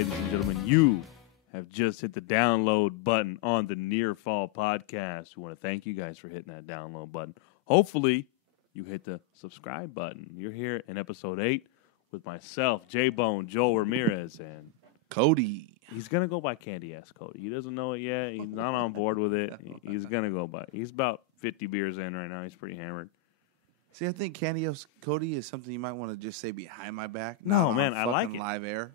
ladies and gentlemen, you have just hit the download button on the Near Fall podcast. We want to thank you guys for hitting that download button. Hopefully, you hit the subscribe button. You're here in episode 8 with myself, J-Bone, Joel Ramirez, and Cody. He's going to go by Candy Ass Cody. He doesn't know it yet. He's not on board with it. He's going to go by. He's about 50 beers in right now. He's pretty hammered. See, I think Candy Ass Cody is something you might want to just say behind my back. No, man, I like it. Live air.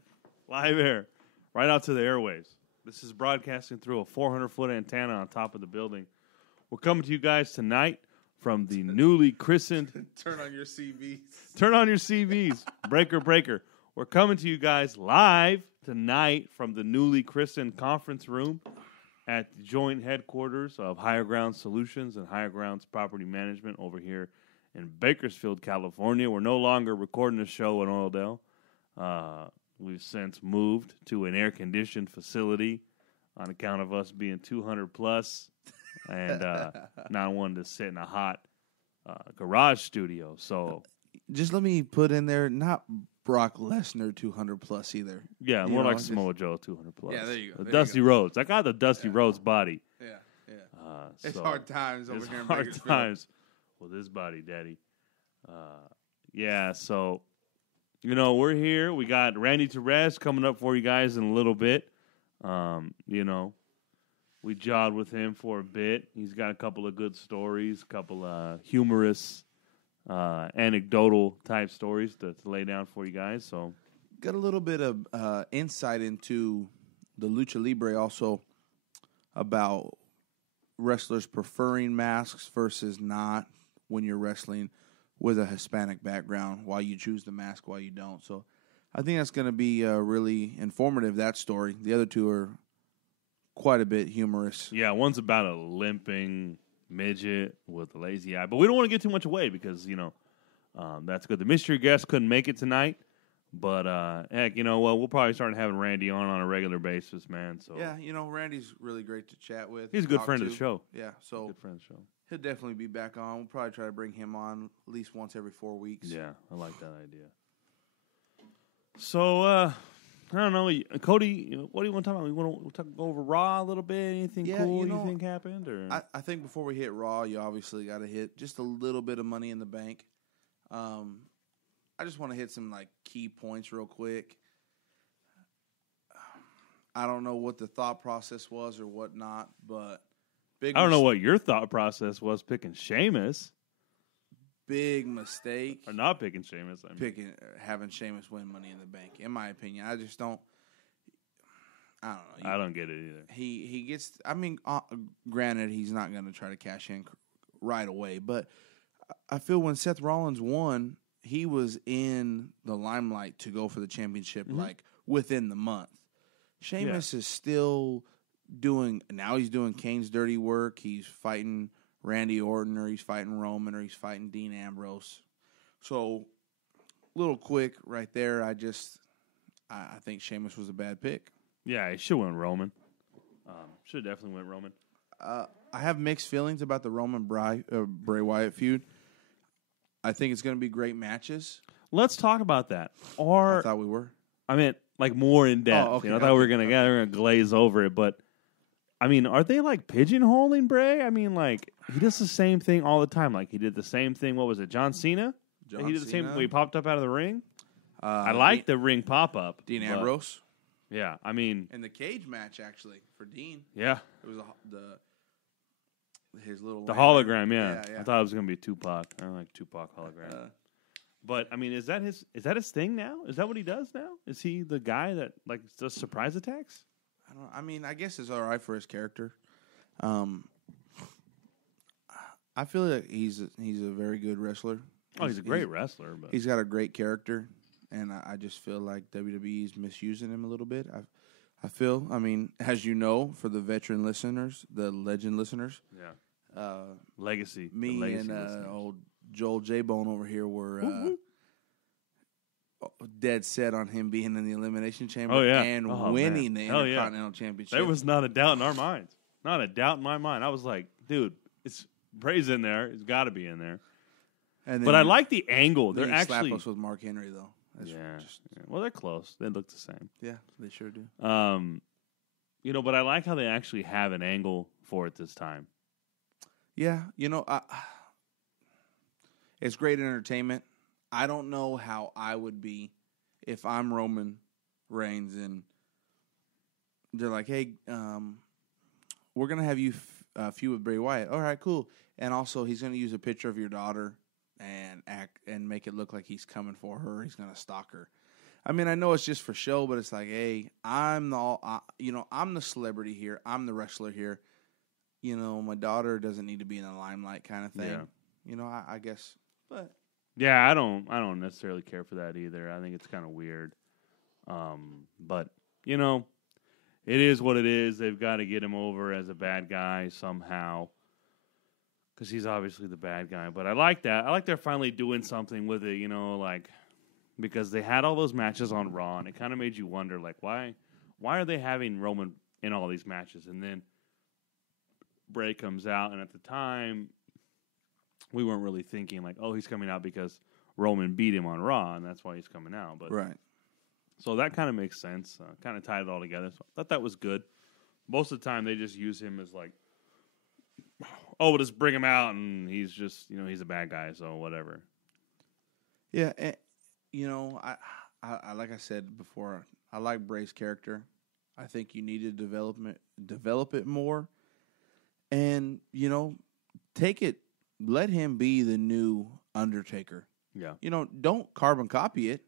Live air. Right out to the airwaves. This is broadcasting through a 400-foot antenna on top of the building. We're coming to you guys tonight from the newly christened... Turn on your CVs. Turn on your CVs. Breaker, breaker. We're coming to you guys live tonight from the newly christened conference room at the joint headquarters of Higher Ground Solutions and Higher Grounds Property Management over here in Bakersfield, California. We're no longer recording the show in Oildale. We've since moved to an air-conditioned facility on account of us being 200 plus and not wanting to sit in a hot garage studio. So, just let me put in there, not Brock Lesnar 200 plus either. Yeah, more like Samoa Joe 200 plus. Yeah, there you go. The Dusty Rhodes. I got the Dusty Rhodes body. Yeah, yeah. It's hard times over here in hard Bakersfield. times with this body, Daddy. Yeah, so... You know, we're here. We got Randy Terrez coming up for you guys in a little bit. You know, we jawed with him for a bit. He's got a couple of good stories, a couple humorous, anecdotal type stories to lay down for you guys. So, got a little bit of insight into the Lucha Libre also about wrestlers preferring masks versus not when you're wrestling with a Hispanic background, why you choose the mask, why you don't. So I think that's going to be really informative, that story. The other two are quite a bit humorous. Yeah, one's about a limping midget with a lazy eye. But we don't want to get too much away because, you know, that's good. The mystery guest couldn't make it tonight. But, heck, you know what? We'll probably start having Randy on a regular basis, man. So yeah, you know, Randy's really great to chat with. He's a good friend of the show. Yeah, so good friend of the show. He'll definitely be back on. We'll probably try to bring him on at least once every 4 weeks. Yeah, I like that idea. So, I don't know. Cody, what do you want to talk about? We want to go over Raw a little bit? Anything cool you think happened? Or I think before we hit Raw, you obviously got to hit just a little bit of Money in the Bank. I just want to hit some like key points real quick. I don't know what the thought process was or whatnot, but I don't know what your thought process was picking Sheamus. Big mistake. Or not picking Sheamus. Having Sheamus win Money in the Bank. In my opinion, I just don't. I don't know. I don't get it either. He gets. I mean, granted, he's not going to try to cash in right away, but I feel when Seth Rollins won, he was in the limelight to go for the championship like within the month. Sheamus is still he's doing Kane's dirty work. He's fighting Randy Orton, or he's fighting Roman, or he's fighting Dean Ambrose. So, little quick right there. I think Sheamus was a bad pick. Yeah, he should win Roman. Should definitely win Roman. I have mixed feelings about the Roman Bray Wyatt feud. I think it's going to be great matches. Let's talk about that. I thought we were. I mean, like more in depth. Oh, okay, I thought we were gonna glaze over it, but I mean, are they like pigeonholing Bray? I mean, like he does the same thing all the time. Like he did the same thing. What was it, John Cena? He did the same when he popped up out of the ring. I like the ring pop up. Dean Ambrose. Yeah, I mean, in the cage match actually for Dean. Yeah, it was his little hologram. Yeah. I thought it was gonna be Tupac. I don't like Tupac hologram. But I mean, is that his thing now? Is that what he does now? Is he the guy that like does surprise attacks? I mean, I guess it's all right for his character. I feel like he's a very good wrestler. He's a great wrestler, but he's got a great character, and I just feel like WWE is misusing him a little bit. I mean, as you know, for the veteran listeners, the legend listeners, legacy, me and old Joel J-Bone over here were dead set on him being in the Elimination Chamber and winning the Intercontinental Championship. There was not a doubt in our minds. Not a doubt in my mind. I was like, dude, Bray's in there. It's got to be in there. But I like the angle. They're actually slap us with Mark Henry, though. Yeah. Well, they're close. They look the same. Yeah, they sure do. But I like how they actually have an angle for it this time. Yeah, it's great entertainment. I don't know how I would be if I'm Roman Reigns and they're like, hey, we're going to have you feud with Bray Wyatt. All right, cool. And also, he's going to use a picture of your daughter and make it look like he's coming for her. He's going to stalk her. I mean, I know it's just for show, but it's like, hey, I'm the celebrity here. I'm the wrestler here. My daughter doesn't need to be in the limelight kind of thing. Yeah. I guess, but yeah, I don't necessarily care for that either. I think it's kind of weird. But it is what it is. They've got to get him over as a bad guy somehow. Because he's obviously the bad guy. But I like that. I like they're finally doing something with it, because they had all those matches on Raw, and it kind of made you wonder, why are they having Roman in all these matches? And then Bray comes out, and at the time, we weren't really thinking, he's coming out because Roman beat him on Raw, and that's why he's coming out. But right. So that kind of makes sense. Kind of tied it all together. So I thought that was good. Most of the time, they just use him as we'll just bring him out, and he's just, he's a bad guy, so whatever. Yeah, and, I like I said before, I like Bray's character. I think you need to develop it more, and take it. Let him be the new Undertaker. Yeah. Don't carbon copy it.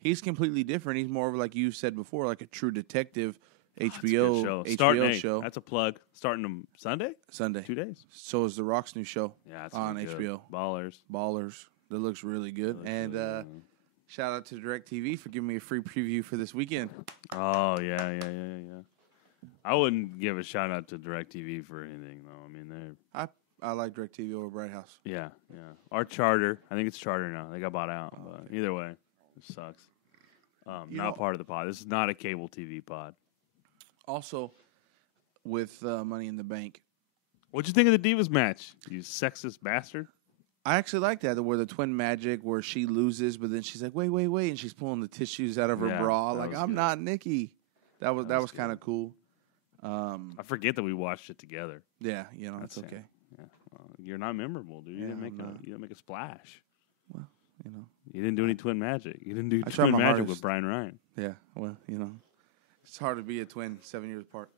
He's completely different. He's more of, like you said before, like a true detective. HBO show. That's a plug. Starting Sunday? Sunday. 2 days. So is The Rock's new show on HBO. Ballers. That looks really good. Shout out to DirecTV for giving me a free preview for this weekend. Oh, yeah. I wouldn't give a shout out to DirecTV for anything, though. I mean, I like DirecTV over Bright House. Yeah. Our Charter. I think it's Charter now. They got bought out. But either way, it sucks. Not part of the pod. This is not a cable TV pod. Also, with Money in the Bank. What'd you think of the Divas match, you sexist bastard? I actually like that, where the twin magic, where she loses, but then she's like, wait, and she's pulling the tissues out of her bra. I'm not Nikki. That was kind of cool. I forget that we watched it together. Yeah, that's okay. Yeah. Well, you're not memorable, dude. You didn't make a splash. Well, you didn't do any twin magic. You didn't do twin magic with Brian Ryan. Yeah, well, it's hard to be a twin 7 years apart.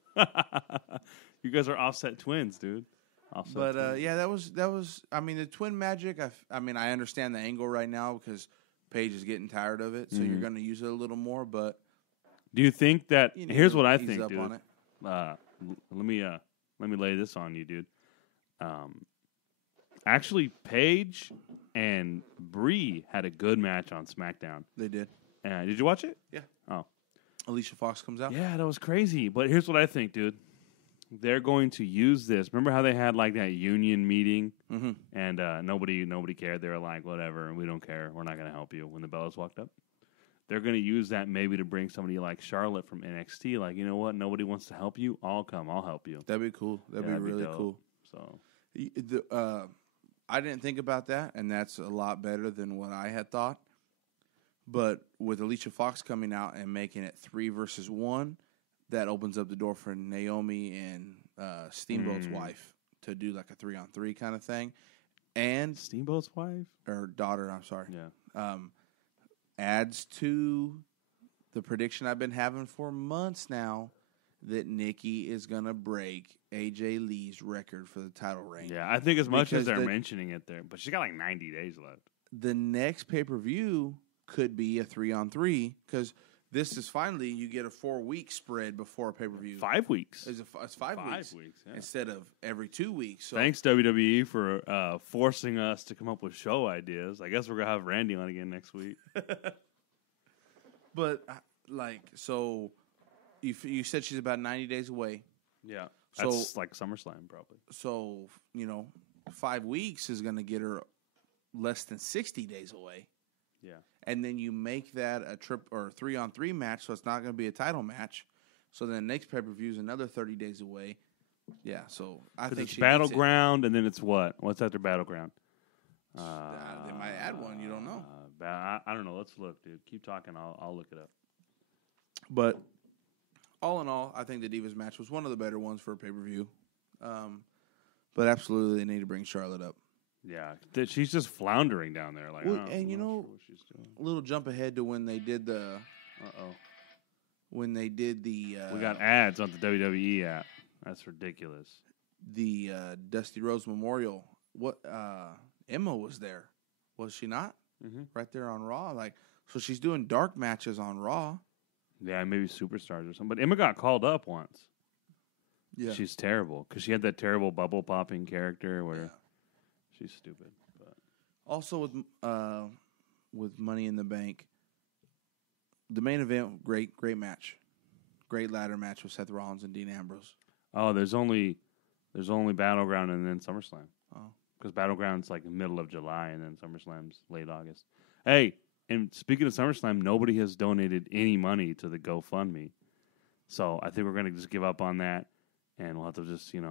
You guys are offset twins, dude. Twins. Yeah, that was. I mean, the twin magic. I understand the angle right now because Paige is getting tired of it, so you're going to use it a little more. But do you think that? Here's what I think, up dude. On it. Let me lay this on you, dude. Actually, Paige and Brie had a good match on SmackDown. They did. Did you watch it? Yeah. Oh. Alicia Fox comes out. Yeah, that was crazy. But here's what I think, dude. They're going to use this. Remember how they had that union meeting, and nobody cared. They were like, "Whatever, we don't care. We're not going to help you." When the Bellas walked up, they're going to use that maybe to bring somebody like Charlotte from NXT. Like, you know what? Nobody wants to help you. I'll come. I'll help you. That'd be cool. That'd be really cool. So, I didn't think about that, and that's a lot better than what I had thought. But with Alicia Fox coming out and making it 3 versus 1, that opens up the door for Naomi and Steamboat's wife to do a 3-on-3 kind of thing. And Steamboat's wife? Or daughter, I'm sorry. Yeah. Adds to the prediction I've been having for months now that Nikki is going to break AJ Lee's record for the title reign. Yeah, I think as much as they're mentioning it there, but she's got 90 days left. The next pay-per-view could be a 3-on-3 because this is finally you get a 4-week spread before a pay-per-view. 5 weeks. It's 5 weeks. 5 weeks, yeah. Instead of every 2 weeks. So. Thanks, WWE, for forcing us to come up with show ideas. I guess we're going to have Randy on again next week. But, so you said she's about 90 days away. Yeah. That's like SummerSlam, probably. So, 5 weeks is going to get her less than 60 days away. Yeah. And then you make that a 3-on-3 match, so it's not going to be a title match. So then the next pay-per-view is another 30 days away. Yeah, so I think it's Battleground, and then it's what? What's after Battleground? They might add one. You don't know. bad. I don't know. Let's look, dude. Keep talking. I'll look it up. But all in all, I think the Divas match was one of the better ones for a pay-per-view. But absolutely, they need to bring Charlotte up. Yeah, she's just floundering down there. Like, and I'm sure what she's doing. A little jump ahead to when they did the. When they did the. We got ads on the WWE app. That's ridiculous. The Dusty Rhodes Memorial. What? Emma was there, was she not? Mm-hmm. Right there on Raw. So she's doing dark matches on Raw. Yeah, maybe Superstars or something. But Emma got called up once. Yeah, she's terrible because she had that terrible bubble popping character where she's stupid. But also with Money in the Bank, the main event, great match, great ladder match with Seth Rollins and Dean Ambrose. Oh, there's only Battleground and then SummerSlam. Oh, because Battleground's like the middle of July and then SummerSlam's late August. Hey, and speaking of SummerSlam, nobody has donated any money to the GoFundMe, so I think we're going to just give up on that. And we'll have to just, maybe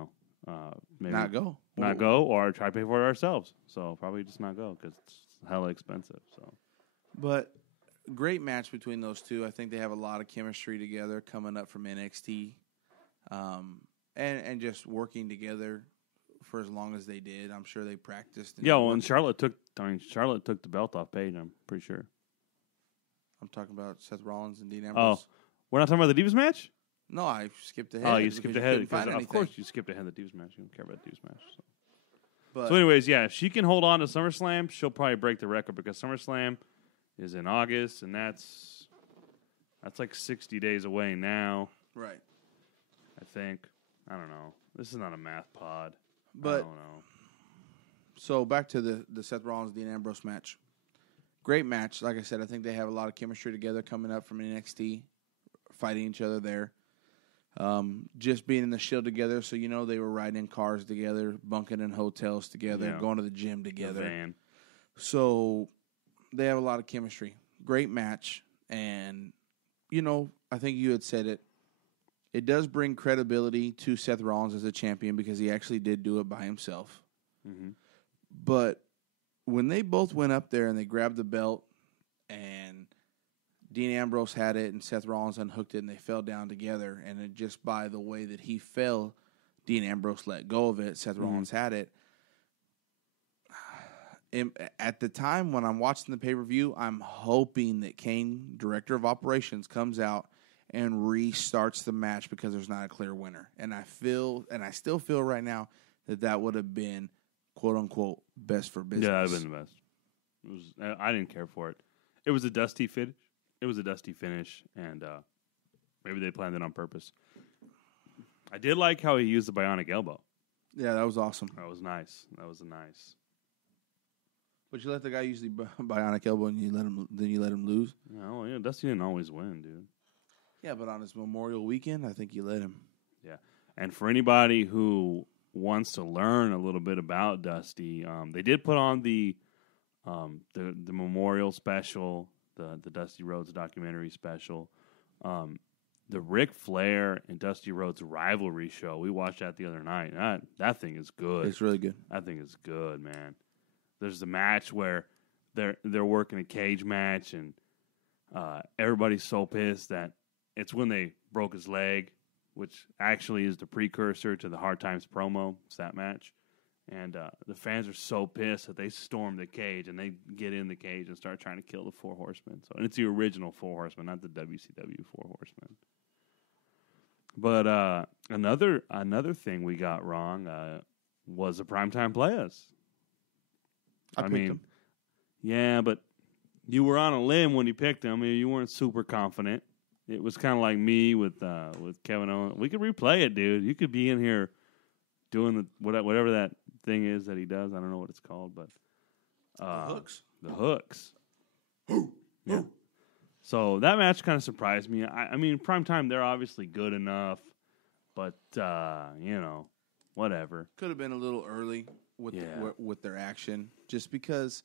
not go, or try to pay for it ourselves. So probably just not go because it's hella expensive. So, but great match between those two. I think they have a lot of chemistry together coming up from NXT, and just working together for as long as they did. I'm sure they practiced. And Charlotte took the belt off Paige. I'm pretty sure. I'm talking about Seth Rollins and Dean Ambrose. Oh, we're not talking about the Divas match. No, I skipped ahead. Oh, you skipped ahead. Of course, you skipped ahead the Divas match. You don't care about the Divas match. So. So, anyways, yeah, if she can hold on to SummerSlam, she'll probably break the record because SummerSlam is in August, and that's like 60 days away now. Right. I think. I don't know. This is not a math pod. But, I don't know. So, back to the Seth Rollins-Dean Ambrose match. Great match. Like I said, I think they have a lot of chemistry together coming up from NXT, fighting each other there. Just being in the Shield together, so they were riding in cars together, bunking in hotels together, going to the gym together. The van. So they have a lot of chemistry. Great match, and I think you had said it. It does bring credibility to Seth Rollins as a champion because he actually did do it by himself. Mm-hmm. But when they both went up there and they grabbed the belt and Dean Ambrose had it and Seth Rollins unhooked it and they fell down together, and it just by the way that he fell, Dean Ambrose let go of it. Seth Rollins had it. At the time when I'm watching the pay-per-view, I'm hoping that Kane, director of operations, comes out and restarts the match because there's not a clear winner. And I still feel right now that would have been, quote unquote, best for business. Yeah, that would have been the best. I didn't care for it. It was a dusty finish. And maybe they planned it on purpose. I did like how he used the bionic elbow. Yeah, that was awesome. That was nice. But you let the guy use the bionic elbow and you let him lose? No, Dusty didn't always win, dude. Yeah, but on his Memorial Weekend, I think you let him. Yeah, and for anybody who wants to learn a little bit about Dusty, they did put on the Memorial special, the Dusty Rhodes documentary special, the Ric Flair and Dusty Rhodes rivalry show. We watched that the other night. That thing is good. It's really good. That thing is good, man. There's the match where they're working a cage match, and everybody's so pissed that it's when they broke his leg, which actually is the precursor to the Hard Times promo. It's that match. And the fans are so pissed that they storm the cage, and they get in the cage and start trying to kill the Four Horsemen. And it's the original Four Horsemen, not the WCW Four Horsemen. But another thing we got wrong was the primetime players. I mean, them. Yeah, but you were on a limb when you picked them. You weren't super confident. It was kind of like me with Kevin Owens. We could replay it, dude. You could be in here doing whatever that thing is that he does. I don't know what it's called, but the hooks. The hooks. Yeah. So that match kind of surprised me. I mean, primetime, they're obviously good enough, but whatever. Could have been a little early with their action, just because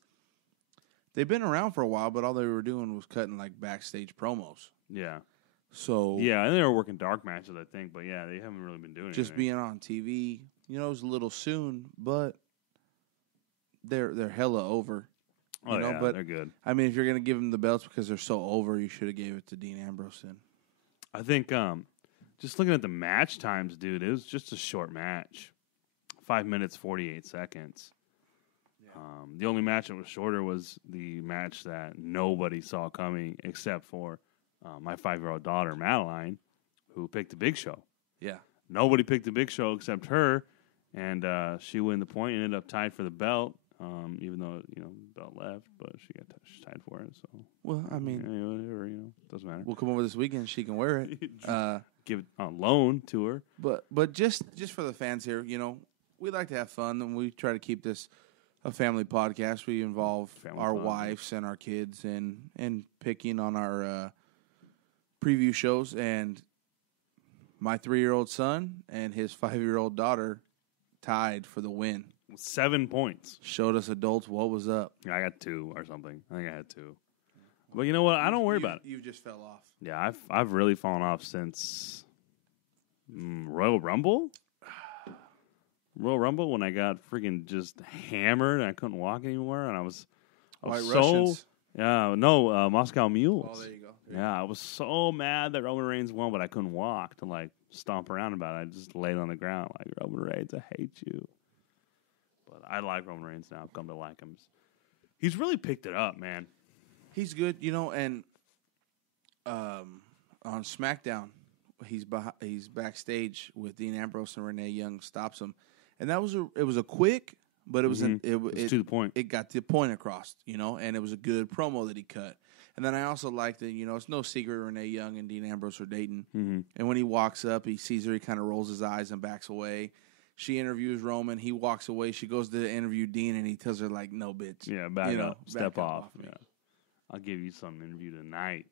they've been around for a while, but all they were doing was cutting like backstage promos. Yeah. So and they were working dark matches, I think, but yeah, they haven't really been doing just anything. Being on TV. It was a little soon, but they're hella over. Oh, know, yeah, but they're good. I mean, if you're going to give them the belts because they're so over, you should have gave it to Dean Ambrose then. I think just looking at the match times, dude, it was just a short match. 5 minutes, 48 seconds. Yeah. The only match that was shorter was the match that nobody saw coming except for my 5-year-old daughter, Madeline, who picked the Big Show. Yeah. Nobody picked the Big Show except her, and she won the point and ended up tied for the belt, even though, the belt left, but she tied for it. So, well, I mean, whatever, doesn't matter. We'll come over this weekend. She can wear it. Give it on loan to her. But just for the fans here, we like to have fun, and we try to keep this a family podcast. We involve our wives and our kids and picking on our preview shows. And my 3-year-old son and his 5-year-old daughter tied for the win. 7 points. Showed us adults what was up. I got 2 or something. I think I had 2. But you know what? I don't worry about it. You just fell off. Yeah, I've really fallen off since Royal Rumble. Royal Rumble, when I got freaking just hammered and I couldn't walk anymore, and I was Russians. Moscow Mules. Oh, there you go. I was so mad that Roman Reigns won, but I couldn't walk to like stomp around about it. I just laid on the ground like, Roman Reigns, I hate you. But I like Roman Reigns now. I've come to like him. He's really picked it up, man. He's good, and on SmackDown, he's backstage with Dean Ambrose and Renee Young stops him, and it was a quick, but it was it was to the point. It got the point across, and it was a good promo that he cut. And then I also liked that, it's no secret Renee Young and Dean Ambrose are dating, and when he walks up, he sees her, he kind of rolls his eyes and backs away. She interviews Roman. He walks away. She goes to interview Dean, and he tells her like, "No, bitch. Yeah, back up, step off. Yeah. I'll give you some interview tonight."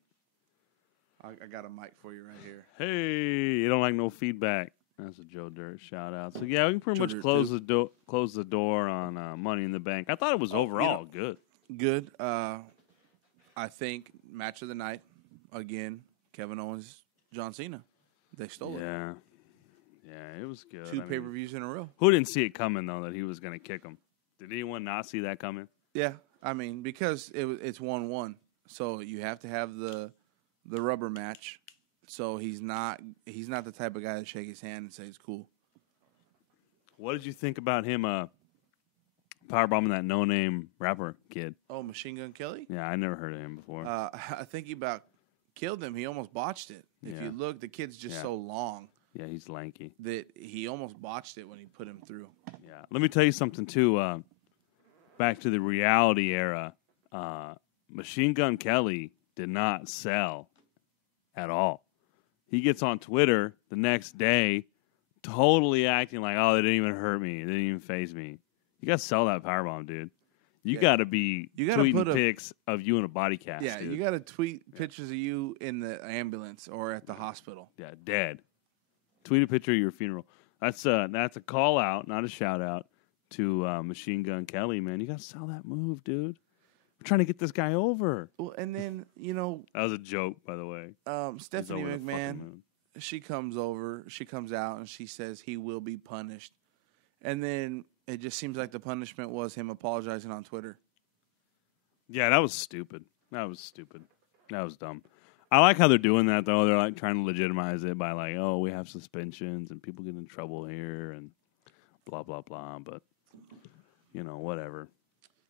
I got a mic for you right here. Hey, you don't like no feedback. That's a Joe Dirt shout out. So yeah, we can pretty much close the door on Money in the Bank. I thought it was overall good. Good. I think match of the night again. Kevin Owens, John Cena. They stole it. Yeah, it was good. 2 pay-per-views in a row. Who didn't see it coming though that he was going to kick him? Did anyone not see that coming? Yeah, I mean because it's 1-1, so you have to have the rubber match. So he's not the type of guy to shake his hand and say it's cool. What did you think about him powerbombing that no-name rapper kid? Oh, Machine Gun Kelly? Yeah, I never heard of him before. I think he about killed him. He almost botched it. If you look, the kid's just so long. Yeah, he's lanky. That he almost botched it when he put him through. Yeah. Let me tell you something, too. Back to the reality era, Machine Gun Kelly did not sell at all. He gets on Twitter the next day totally acting like, oh, they didn't even hurt me. They didn't even faze me. You got to sell that powerbomb, dude. You got to be tweeting pics of you in a body cast, dude. You got to tweet pictures of you in the ambulance or at the hospital. Yeah, dead. Tweet a picture of your funeral. That's a call out, not a shout out to Machine Gun Kelly, man. You got to sell that move, dude. We're trying to get this guy over. Well, and then, that was a joke, by the way. Stephanie McMahon, she comes out, and she says he will be punished. And then it just seems like the punishment was him apologizing on Twitter. Yeah, that was stupid. That was dumb. I like how they're doing that, though. They're like trying to legitimize it by like, oh, we have suspensions and people get in trouble here and blah, blah, blah. But, whatever.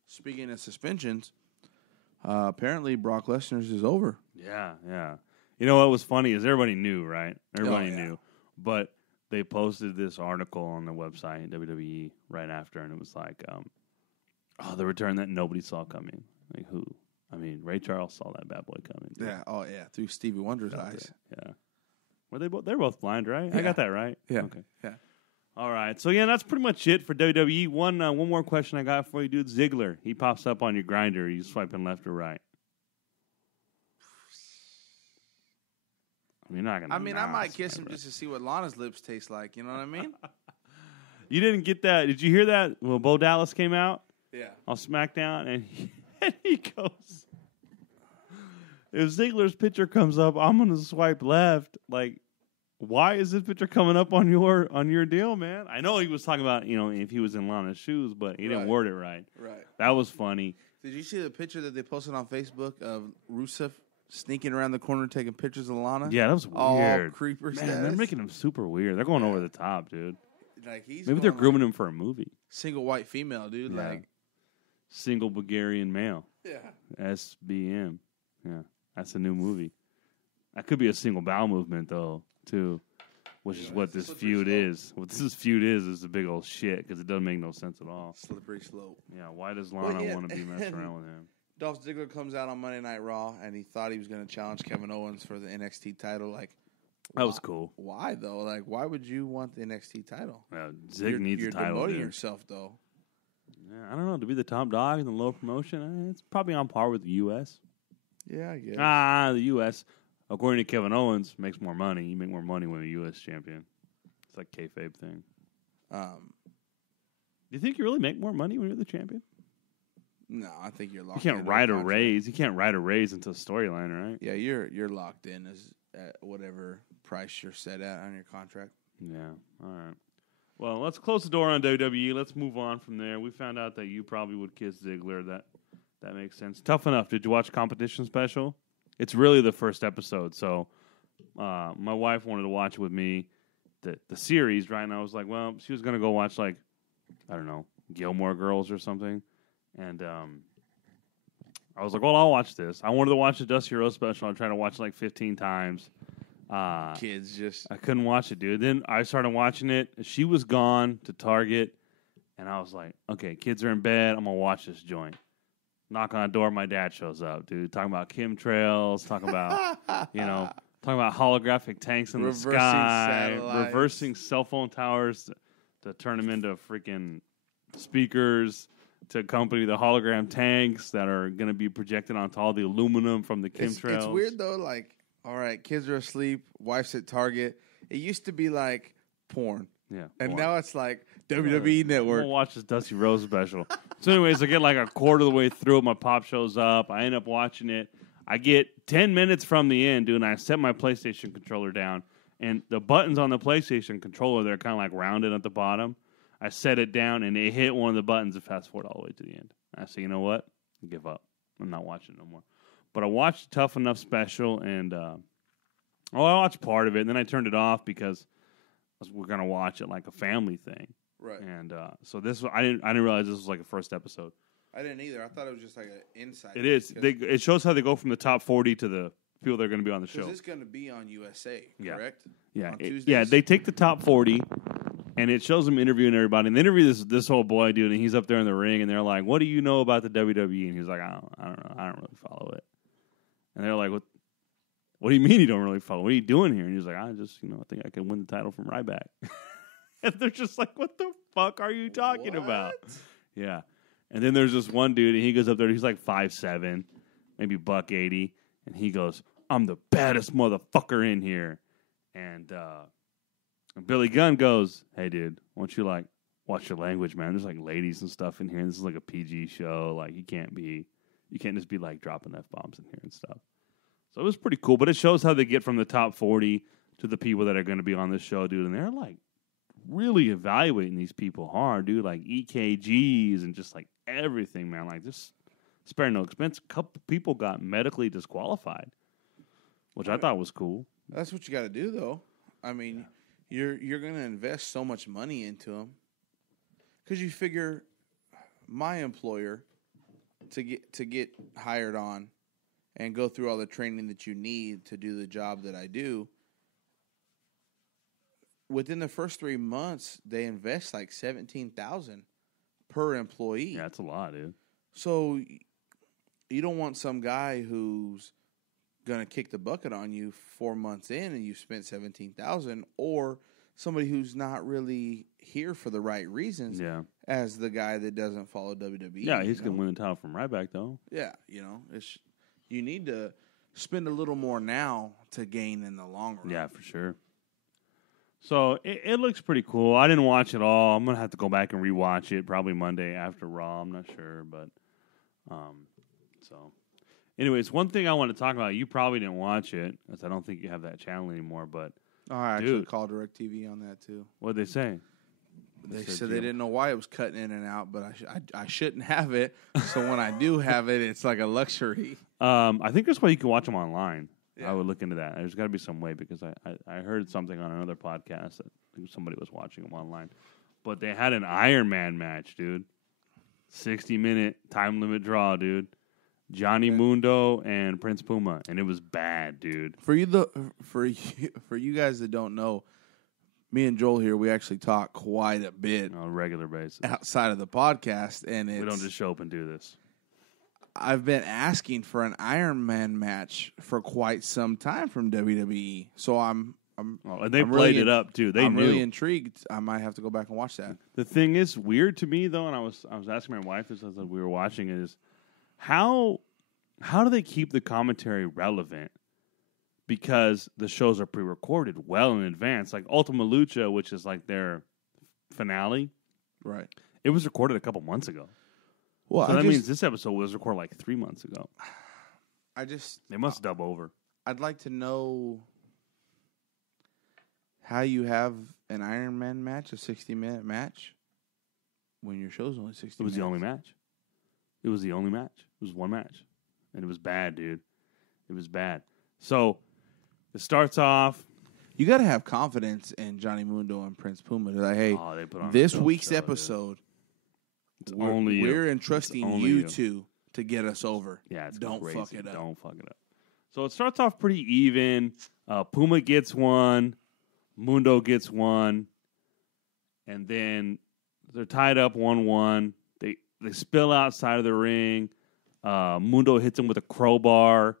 Speaking of suspensions, apparently Brock Lesnar's is over. Yeah. You know what was funny is everybody knew, right? Everybody knew. But they posted this article on the website, WWE, right after, and it was like, the return that nobody saw coming. Like, who? I mean, Ray Charles saw that bad boy coming. Dude. Yeah. Oh, yeah. Through Stevie Wonder's eyes. Yeah. Were they both? They're both blind, right? Yeah. I got that right. Yeah. Okay. Yeah. All right. So yeah, that's pretty much it for WWE. One more question I got for you, dude. Ziggler. He pops up on your grinder. Are you swiping left or right? You're not gonna. I mean, I might kiss him just to see what Lana's lips taste like. You know what I mean? You didn't get that. Did you hear that? Well, Bo Dallas came out. Yeah. On SmackDown, and he goes, if Ziggler's picture comes up, I'm gonna swipe left. Like, why is this picture coming up on your deal, man? I know he was talking about if he was in Lana's shoes, but he didn't word it right. Right. That was funny. Did you see the picture that they posted on Facebook of Rusev sneaking around the corner taking pictures of Lana? Yeah, that was All weird. creeper Man, status. they're making him super weird. They're going over the top, dude. Like Maybe they're grooming him for a movie. Single white female, dude. Yeah. Like Single Bulgarian male. yeah. SBM. Yeah, that's a new movie. That could be a single bowel movement, though, too, which is what this feud is. What this feud is a big old shit because it doesn't make no sense at all. Slippery slope. Yeah, why does Lana want to be messing around with him? Dolph Ziggler comes out on Monday Night Raw, and he thought he was going to challenge Kevin Owens for the NXT title. Like, that was cool. Why, though? Like, why would you want the NXT title? Zig needs the title, You're demoting dude. yourself, though. Yeah, I don't know. To be the top dog in the lower promotion, it's probably on par with the U.S. Yeah, I guess. The U.S., according to Kevin Owens, makes more money. You make more money when you're a U.S. champion. It's like a kayfabe thing. Do you think you really make more money when you're the champion? No, I think you're locked. You can't ride a raise. You can't ride a raise into a storyline, right? Yeah, you're locked in as at whatever price you're set at on your contract. Yeah. All right. Well, let's close the door on WWE. Let's move on from there. We found out that you probably would kiss Ziggler. That makes sense. Tough Enough. Did you watch Competition Special? It's really the first episode. So my wife wanted to watch it with me, the series, right? And I was like, well, she was going to go watch, like, I don't know, Gilmore Girls or something. And I was like, well, I'll watch this. I wanted to watch the Dusty Rhodes special. I tried to watch it like 15 times. Kids just... I couldn't watch it, dude. Then I started watching it. She was gone to Target. And I was like, okay, kids are in bed. I'm going to watch this joint. Knock on the door. My dad shows up, dude. Talking about chemtrails. Talking about, talking about holographic tanks in the sky. Satellites. Reversing cell phone towers to turn them into freaking speakers to accompany the hologram tanks that are going to be projected onto all the aluminum from the chemtrails. It's weird, though. Like, all right, kids are asleep. Wife's at Target. It used to be like porn. Yeah. And now it's like WWE Network. I'm going to watch this Dusty Rhodes special. So anyways, I get like a quarter of the way through it. My pop shows up. I end up watching it. I get 10 minutes from the end, dude, and I set my PlayStation controller down. And the buttons on the PlayStation controller, they're kind of like rounded at the bottom. I set it down, and it hit one of the buttons and fast forward all the way to the end. I said, you know what? I give up. I'm not watching it no more. But I watched Tough Enough special, and I watched part of it, and then I turned it off because we're going to watch it like a family thing. Right. And so this, I didn't realize this was like a first episode. I didn't either. I thought it was just like an insight. It is. It shows how they go from the top 40 to the people that are going to be on the show. Because it's going to be on USA, correct? Yeah. On Tuesdays? They take the top 40, and it shows them interviewing everybody. And they interview this whole boy, dude, and he's up there in the ring, and they're like, what do you know about the WWE? And he's like, I don't know. I don't really follow it. And they're like, what do you mean you don't really follow? What are you doing here? And he's like, I just, I think I can win the title from Ryback. And they're just like, what the fuck are you talking about? Yeah. And then there's this one dude, and he goes up there, he's like 5'7", maybe $180, and he goes, I'm the baddest motherfucker in here. And Billy Gunn goes, hey, dude, why don't you, like, watch your language, man? There's, like, ladies and stuff in here, and this is, like, a PG show. Like, you can't just be, like, dropping F-bombs in here and stuff. So it was pretty cool, but it shows how they get from the top 40 to the people that are going to be on this show, dude, and they're, like, really evaluating these people hard, dude, like EKGs and just, like, everything, man. Like, just spare no expense. A couple people got medically disqualified, which I thought was cool. That's what you got to do, though. I mean, you're going to invest so much money into them because you figure my employer to get hired on and go through all the training that you need to do the job that I do. Within the first 3 months, they invest like $17,000 per employee. Yeah, that's a lot, dude. So you don't want some guy who's gonna kick the bucket on you 4 months in and you spent $17,000, or somebody who's not really here for the right reasons. Yeah. As the guy that doesn't follow WWE. Yeah, he's gonna win the title from Ryback though. Yeah, you need to spend a little more now to gain in the long run. Yeah, for sure. So it looks pretty cool. I didn't watch it all. I'm gonna have to go back and rewatch it probably Monday after Raw. I'm not sure, but so. Anyways, one thing I want to talk about. You probably didn't watch it, because I don't think you have that channel anymore. But I actually called DirecTV on that too. What'd they say? They said they didn't know why it was cutting in and out, but I shouldn't have it. So when I do have it, it's like a luxury. I think that's why you can watch them online. Yeah. I would look into that. There's got to be some way because I heard something on another podcast that somebody was watching them online. But they had an Iron Man match, dude. 60-minute time limit draw, dude. Johnny Mundo and Prince Puma, and it was bad, dude. For you guys that don't know, me and Joel here, we actually talk quite a bit on a regular basis outside of the podcast, and we don't just show up and do this. I've been asking for an Iron Man match for quite some time from WWE, so and they played it up too. I'm really intrigued. I might have to go back and watch that. The thing is weird to me though, and I was asking my wife as we were watching it, is how do they keep the commentary relevant? Because the shows are pre-recorded well in advance. Like Ultima Lucha, which is like their finale, right? It was recorded a couple months ago. Well, so that means this episode was recorded like 3 months ago. They must dub over. I'd like to know how you have an Iron Man match, a 60-minute match, when your show's only 60 minutes. It was the only match. It was the only match. It was one match. And it was bad, dude. It was bad. So it starts off. You got to have confidence in Johnny Mundo and Prince Puma. They're like, hey, this week's episode, we're entrusting you two to get us over. Yeah, it's Don't crazy. fuck it up. Don't fuck it up. So it starts off pretty even. Puma gets one. Mundo gets one. And then they're tied up 1-1. They spill outside of the ring. Mundo hits him with a crowbar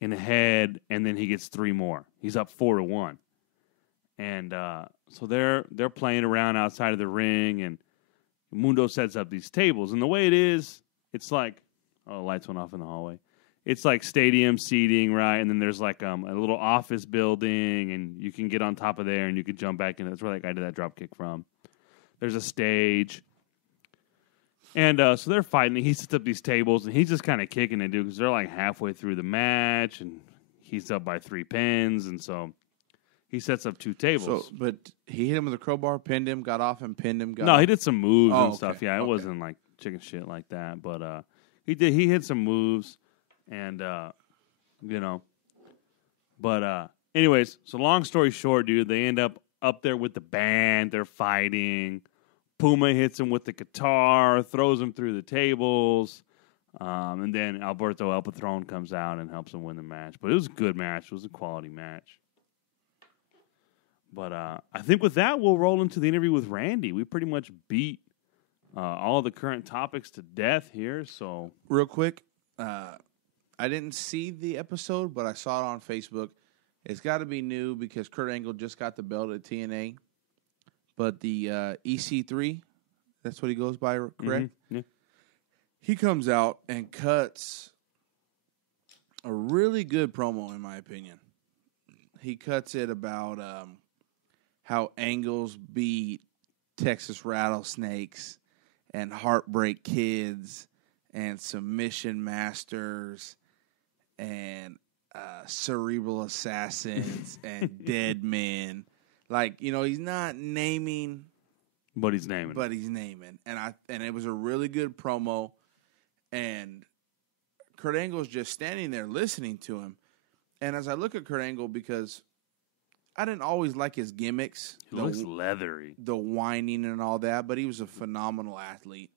in the head, and then he gets 3 more. He's up 4-1. And so they're playing around outside of the ring, and Mundo sets up these tables. And the way it is, it's like, lights went off in the hallway. It's like stadium seating, right? And then there's like a little office building, and you can get on top of there, and you can jump back in. That's where that guy did that drop kick from. There's a stage. And so they're fighting. He sets up these tables, and he's just kind of kicking it, dude, because they're like halfway through the match, and he's up by 3 pins, and so he sets up 2 tables. So, but he hit him with a crowbar, pinned him, got off him, pinned him, he did some moves and stuff. Yeah, it wasn't like chicken shit like that, but he hit some moves, and But anyways, so long story short, dude, they end up there with the band. They're fighting. Puma hits him with the guitar, throws him through the tables, and then Alberto El Patron comes out and helps him win the match. But it was a good match. It was a quality match. But I think with that, we'll roll into the interview with Randy. We pretty much beat all the current topics to death here. So real quick, I didn't see the episode, but I saw it on Facebook. It's got to be new because Kurt Angle just got the belt at TNA. But the EC3, that's what he goes by, correct? Mm-hmm. Yeah. He comes out and cuts a really good promo, in my opinion. He cuts it about how Angles beat Texas Rattlesnakes and Heartbreak Kids and Submission Masters and Cerebral Assassins and Dead Men. Like, he's not naming, but he's naming. And it was a really good promo. And Kurt Angle's just standing there listening to him. And as I look at Kurt Angle, because I didn't always like his gimmicks. He looks leathery. The whining and all that, but he was a phenomenal athlete.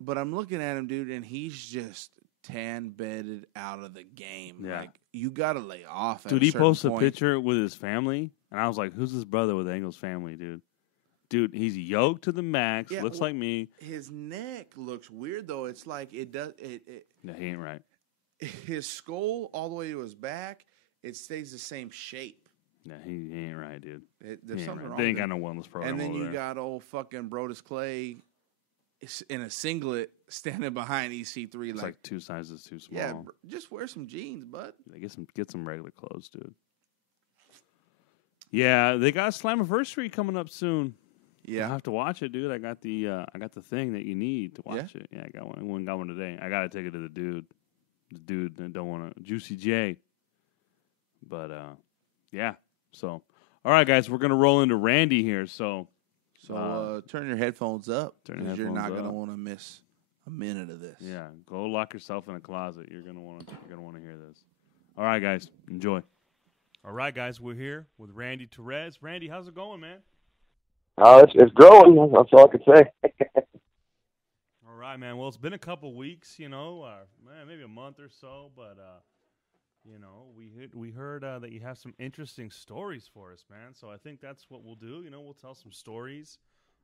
But I'm looking at him, dude, and he's just tan-bedded out of the game. Yeah. Like, you got to lay off. Dude, he posted a picture with his family, and I was like, who's his brother with Angle's family, dude? Dude, he's yoked to the max. Yeah, looks like me. His neck looks weird, though. It's like it does. No, he ain't right. His skull all the way to his back, it stays the same shape. No, he ain't right, dude. There's something wrong. They ain't got no wellness program. And then you there. got old fucking Brodus Clay in a singlet standing behind EC3. It's like 2 sizes too small. Yeah, just wear some jeans, bud. Yeah, get some regular clothes, dude. Yeah, they got Slammiversary coming up soon. Yeah, I have to watch it, dude. I got the thing that you need to watch it. Yeah, I got one. Got one today. I gotta take it to the dude. The dude that don't want to Juicy J. But yeah. So all right, guys, we're gonna roll into Randy here. So So turn your headphones up because you're not going to up. want to miss a minute of this. Yeah, go lock yourself in a closet. You're gonna want to hear this. All right, guys, enjoy. All right, guys, we're here with Randy Terrez. Randy, how's it going, man? It's growing. That's all I could say. All right, man. Well, it's been a couple weeks, maybe a month or so, but we heard that you have some interesting stories for us, man. So I think that's what we'll do. We'll tell some stories.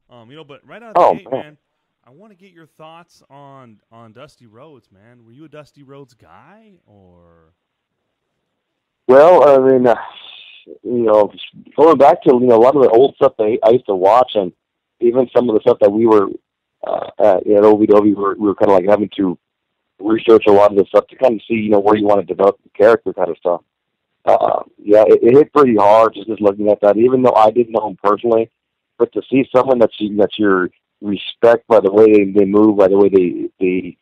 But right out of the gate, man, I want to get your thoughts on Dusty Rhodes, man. Were you a Dusty Rhodes guy, or? Well, I mean, going back to a lot of the old stuff that I used to watch, and even some of the stuff that we were at OVW, we were kind of like having to research a lot of this stuff to kind of see where you want to develop the character kind of stuff. It hit pretty hard just looking at that, even though I didn't know him personally. But to see someone that's your respect by the way they move, by the way they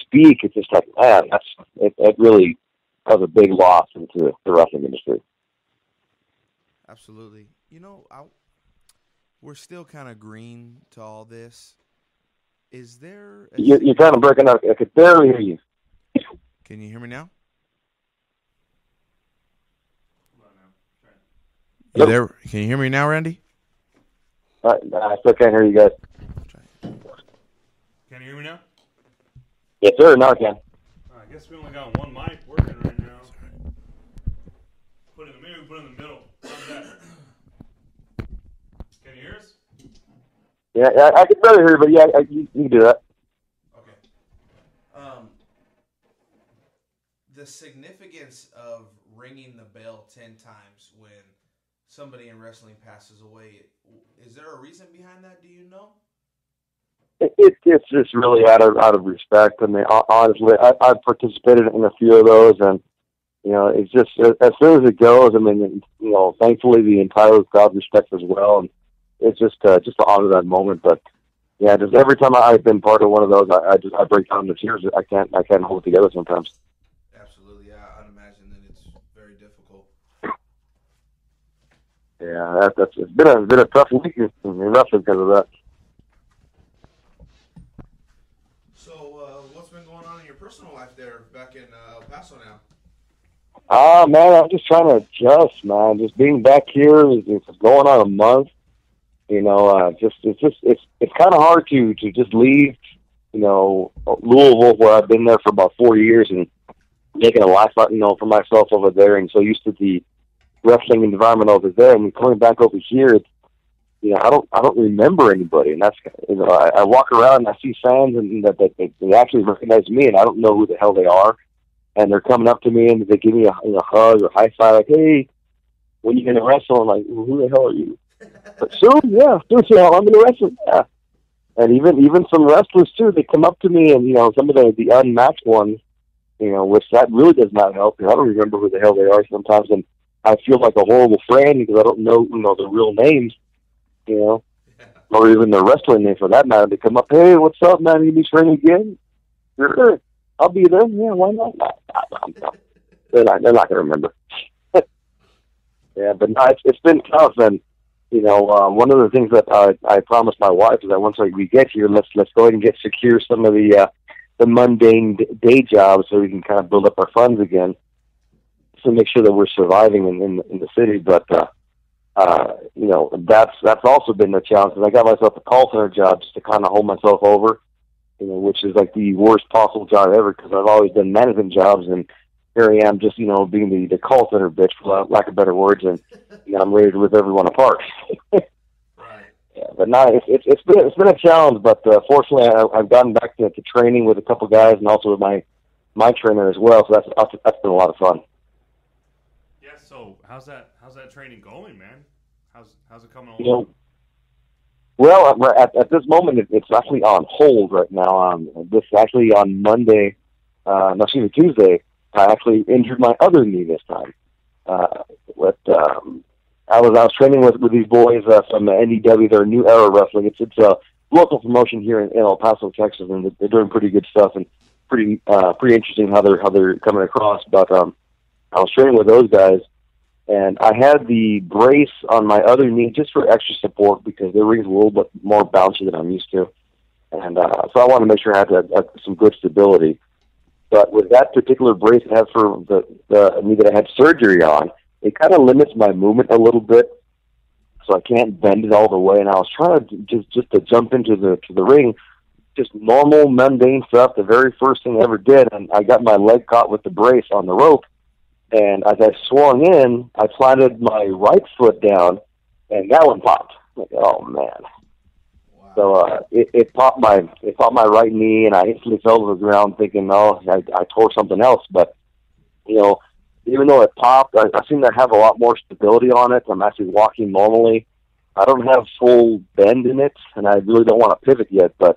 speak, it's just like, man, it really has a big loss into the wrestling industry. Absolutely. We're still kind of green to all this. Is there? You're kind of breaking up. I could barely hear you. Can you hear me now? You there? Can you hear me now, Randy? I still can't hear you guys. Can you hear me now? Yes, sir. Now I can. I guess we only got one mic working right now. Put it in the middle. How's that? Can you hear us? Yeah, I could barely hear you, but yeah, you can do that. Okay. The significance of ringing the bell 10 times when somebody in wrestling passes away, is there a reason behind that? Do you know? It's just really out of respect. I mean, honestly, I've participated in a few of those, and it's just as soon as it goes. I mean, thankfully the entire crowd respects as well, and it's just to honor that moment. But yeah, just every time I've been part of one of those, I break down into tears. I can't hold it together sometimes. Absolutely, yeah. I'd imagine that it's very difficult. Yeah, it's been a tough week in wrestling because of that. So, what's been going on in your personal life there back in El Paso now? Man, I'm just trying to adjust, man. Just being back here is going on a month. It's kind of hard to just leave, Louisville, where I've been there for about 4 years, and making a life, for myself over there, and so used to the wrestling environment over there. And coming back over here, it's, I don't remember anybody, and that's I walk around and I see fans, and that they actually recognize me, and I don't know who the hell they are, and they're coming up to me and they give me a hug or high five, like, hey, when you gonna wrestle? I'm like, who the hell are you? But soon, I'm gonna wrestle, yeah. And even some wrestlers too, they come up to me, and some of the unmatched ones, which that really does not help, because I don't remember who the hell they are sometimes, and I feel like a horrible friend because I don't know their real names. Or even their wrestling name for that matter. They come up, hey, what's up, man? You be training again? Sure, I'll be there. Yeah, why not? They're not going to remember. Yeah, but no, it's been tough, and one of the things that I promised my wife is that once we get here, let's go ahead and secure some of the mundane day jobs so we can kind of build up our funds again, to make sure that we're surviving in the city, but. That's also been a challenge, because I got myself a call center job just to kind of hold myself over, which is like the worst possible job ever, because I've always done management jobs, and here I am just, being the call center bitch, for lack of better words, and I'm ready to rip everyone apart. Right. Yeah, but no, it's been a challenge, but fortunately I've gotten back to training with a couple guys, and also with my trainer as well, so that's been a lot of fun. Yeah, so how's that training going, man? How's it coming along? Well, at this moment, it's actually on hold right now. This actually on Monday, Tuesday, I actually injured my other knee this time. I was training with these boys from NEW, their New Era Wrestling. It's a local promotion here in El Paso, Texas, and they're doing pretty good stuff and pretty interesting how they're coming across. But I was training with those guys. and I had the brace on my other knee just for extra support because the ring's a little bit more bouncy than I'm used to. And so I wanted to make sure I had some good stability. But with that particular brace I had for the knee that I had surgery on, it kind of limits my movement a little bit, so I can't bend it all the way. And I was trying to just to jump into the ring, just normal, mundane stuff, the very first thing I ever did, and I got my leg caught with the brace on the rope. And as I swung in, I planted my right foot down, and that one popped. Like, oh man! Wow. So it popped my right knee, and I instantly fell to the ground, thinking, "Oh, I tore something else." But even though it popped, I seem to have a lot more stability on it. I'm actually walking normally. I don't have full bend in it, and I really don't want to pivot yet. But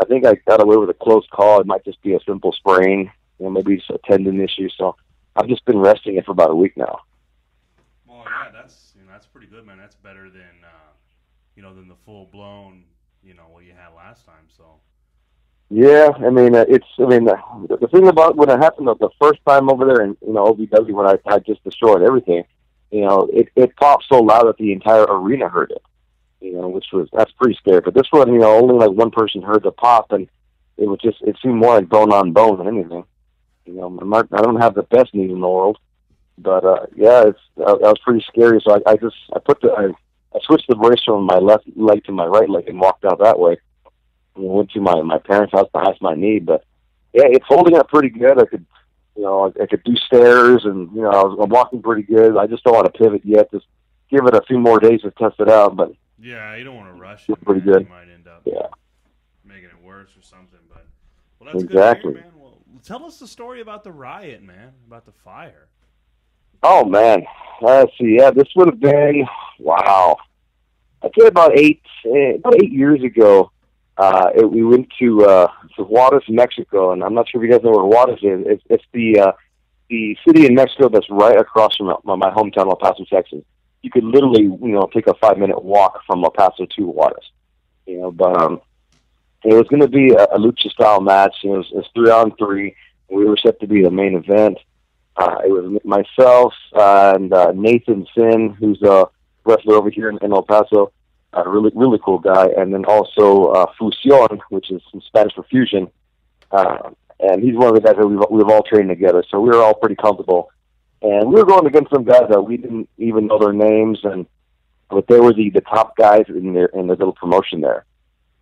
I think I got away with a close call. It might just be a simple sprain, maybe it's a tendon issue. So I've just been resting it for about a week now. Well, yeah, that's pretty good, man. That's better than than the full blown what you had last time. So yeah, I mean the thing about when it happened the first time over there in OVW when I just destroyed everything, it popped so loud that the entire arena heard it. That's pretty scary. But this one, only like one person heard the pop, and it seemed more like bone on bone than anything. I don't have the best knees in the world, but that was pretty scary. So I switched the brace from my left leg to my right leg and walked out that way. Went to my parents' house to ice my knee, but yeah, it's holding up pretty good. I could do stairs, and I'm walking pretty good. I just don't want to pivot yet. Just give it a few more days to test it out. But yeah, you don't want to rush it. Pretty good. You might end up making it worse or something. But that's exactly. Good to hear, man. Well, tell us the story about the riot, man. About the fire. Oh man, let's see. Yeah, this would have been I'd say about 8 years ago. We went to Juarez, Mexico, and I'm not sure if you guys know where Juarez is. It's the city in Mexico that's right across from my hometown, El Paso, Texas. You could literally, take a 5-minute walk from El Paso to Juarez. But it was going to be a lucha style match. It was 3-on-3. We were set to be the main event. It was myself and Nathan Sin, who's a wrestler over here in El Paso. A really, really cool guy. And then also Fusión, which is some Spanish for fusion. And he's one of the guys that we've all trained together. So we were all pretty comfortable. And we were going against some guys that we didn't even know their names, but they were the top guys in their little promotion there.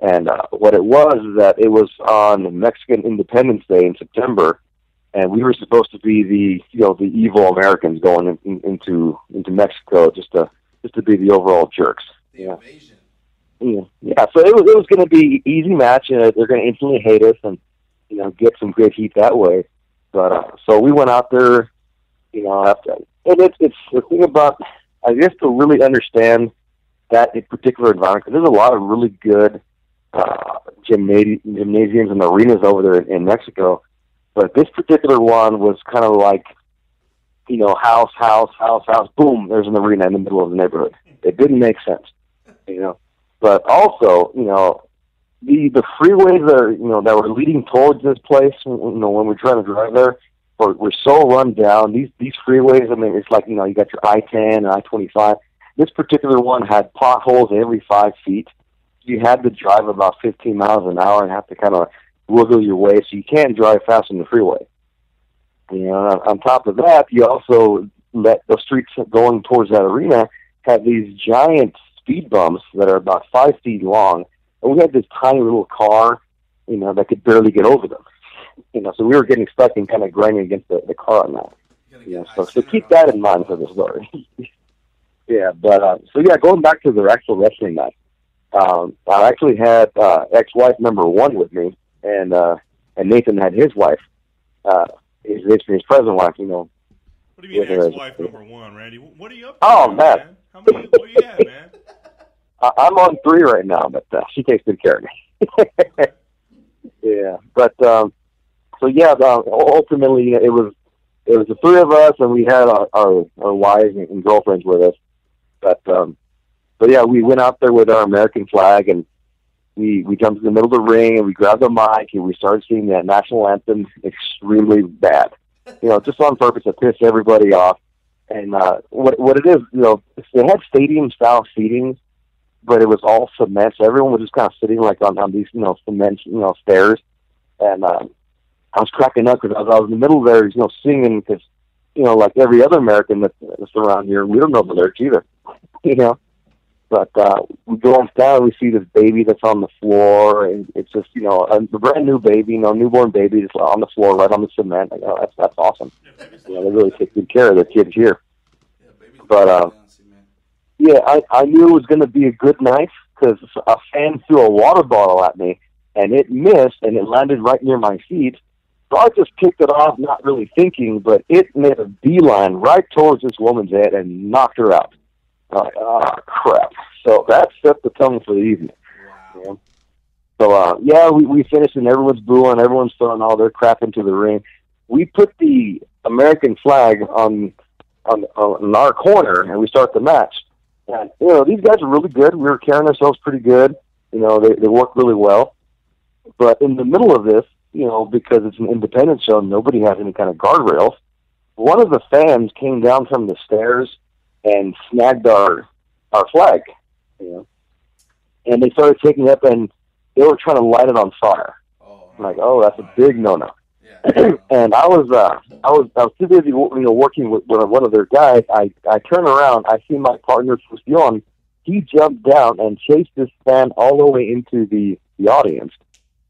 And what it was is that it was on Mexican Independence Day in September, and we were supposed to be the evil Americans going into Mexico just to be the overall jerks. The invasion. Yeah. So it was going to be an easy match, and they're going to instantly hate us and get some good heat that way. But so we went out there, after, and it's the thing about, I guess, to really understand that particular environment, because there's a lot of really good gymnasiums and arenas over there in Mexico, but this particular one was kind of like, house, boom, there's an arena in the middle of the neighborhood. It didn't make sense, But also, the freeways that were leading towards this place, when we're trying to drive there, were so run down. These freeways, it's like, you got your I-10 and I-25. This particular one had potholes every 5 feet. You had to drive about 15 miles an hour and have to kind of wiggle your way, so you can't drive fast on the freeway. On top of that, you also let the streets going towards that arena have these giant speed bumps that are about 5 feet long, and we had this tiny little car, that could barely get over them. So we were getting stuck and kind of grinding against the car on that. So keep that in mind for the story. Yeah, but going back to the actual wrestling match, I actually had ex-wife number 1 with me, and Nathan had his wife, his present wife. What do you mean ex-wife number 1, Randy? What are you up to? Oh man, how many? Where you at, man? I'm on 3 right now, but she takes good care of me. Yeah, but ultimately it was the 3 of us, and we had our wives and girlfriends with us. But yeah, we went out there with our American flag, and we jumped in the middle of the ring, and we grabbed the mic, and we started singing that national anthem extremely bad. Just on purpose to piss everybody off. And what it is, they had stadium-style seating, but it was all cement, so everyone was just kind of sitting like on these, cement, stairs. And I was cracking up because I was in the middle there, singing because, like every other American that's around here, we don't know the lyrics either, But we go down, we see this baby that's on the floor, and it's just, a brand new baby, newborn baby just on the floor, right on the cement. I go, that's awesome. They really take good care of their kids here. But, yeah, I knew it was going to be a good night because a fan threw a water bottle at me, and it missed, and it landed right near my feet. So I just kicked it off, not really thinking, but it made a beeline right towards this woman's head and knocked her out. Like, crap. So that set the tone for the evening. Wow. So, we finished, and everyone's booing, everyone's throwing all their crap into the ring. We put the American flag on our corner, and we start the match. And, these guys are really good. We were carrying ourselves pretty good. They work really well. But in the middle of this, because it's an independent show, nobody has any kind of guardrails. One of the fans came down from the stairs and snagged our flag, And they started taking it up, and they were trying to light it on fire. I'm like, that's a big no-no. Yeah. And I was too busy, working with one of their guys. I turn around, I see my partner Fusion. He jumped down and chased this fan all the way into the audience,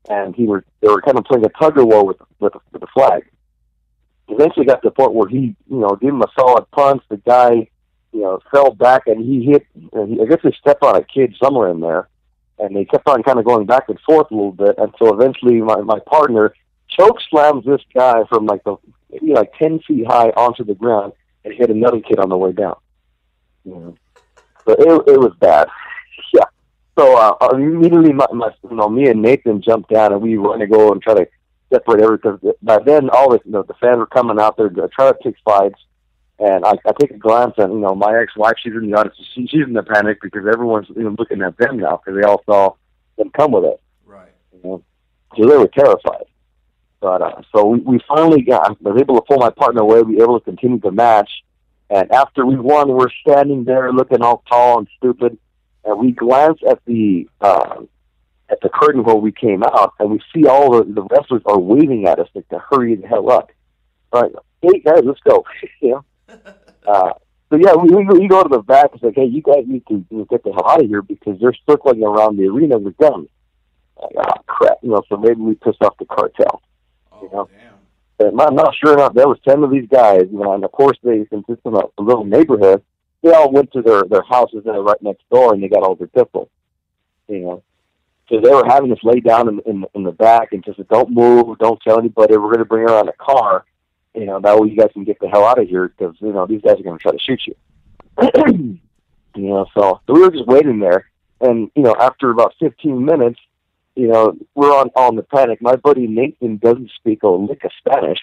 and they were kind of playing a tug of war with the flag. Eventually, got to the point where he, gave him a solid punch. The guy, fell back, and he hit. I guess he stepped on a kid somewhere in there, and they kept on kind of going back and forth a little bit until eventually my partner choke slams this guy from like 10 feet high onto the ground and hit another kid on the way down. So it was bad. Yeah. So immediately, me and Nathan jumped down, and we were going to go and try to separate everything. By then, all the fans were coming out there to try to pick fights. And I take a glance at, my ex-wife. She's in the audience. She's in a panic because everyone's looking at them now because they all saw them come with it. Right. So they were terrified. But so we finally was able to pull my partner away. We were able to continue the match. And after we won, we're standing there looking all tall and stupid. And we glance at the curtain where we came out, and we see all the wrestlers are waving at us like to hurry the hell up. All right, hey guys, let's go. So yeah, we go to the back and say, hey, you guys need to get the hell out of here because they're circling around the arena with guns. Like, crap, so maybe we pissed off the cartel. Damn. And I'm not sure enough. There was 10 of these guys, and of course they consist of a little neighborhood. They all went to their houses that are right next door, and they got all their pistols. So they were having us lay down in the back and just said, don't move, don't tell anybody. We're going to bring her on a car. That way you guys can get the hell out of here because, these guys are going to try to shoot you. So we were just waiting there. And, after about 15 minutes, we're on the panic. My buddy Nathan doesn't speak a lick of Spanish.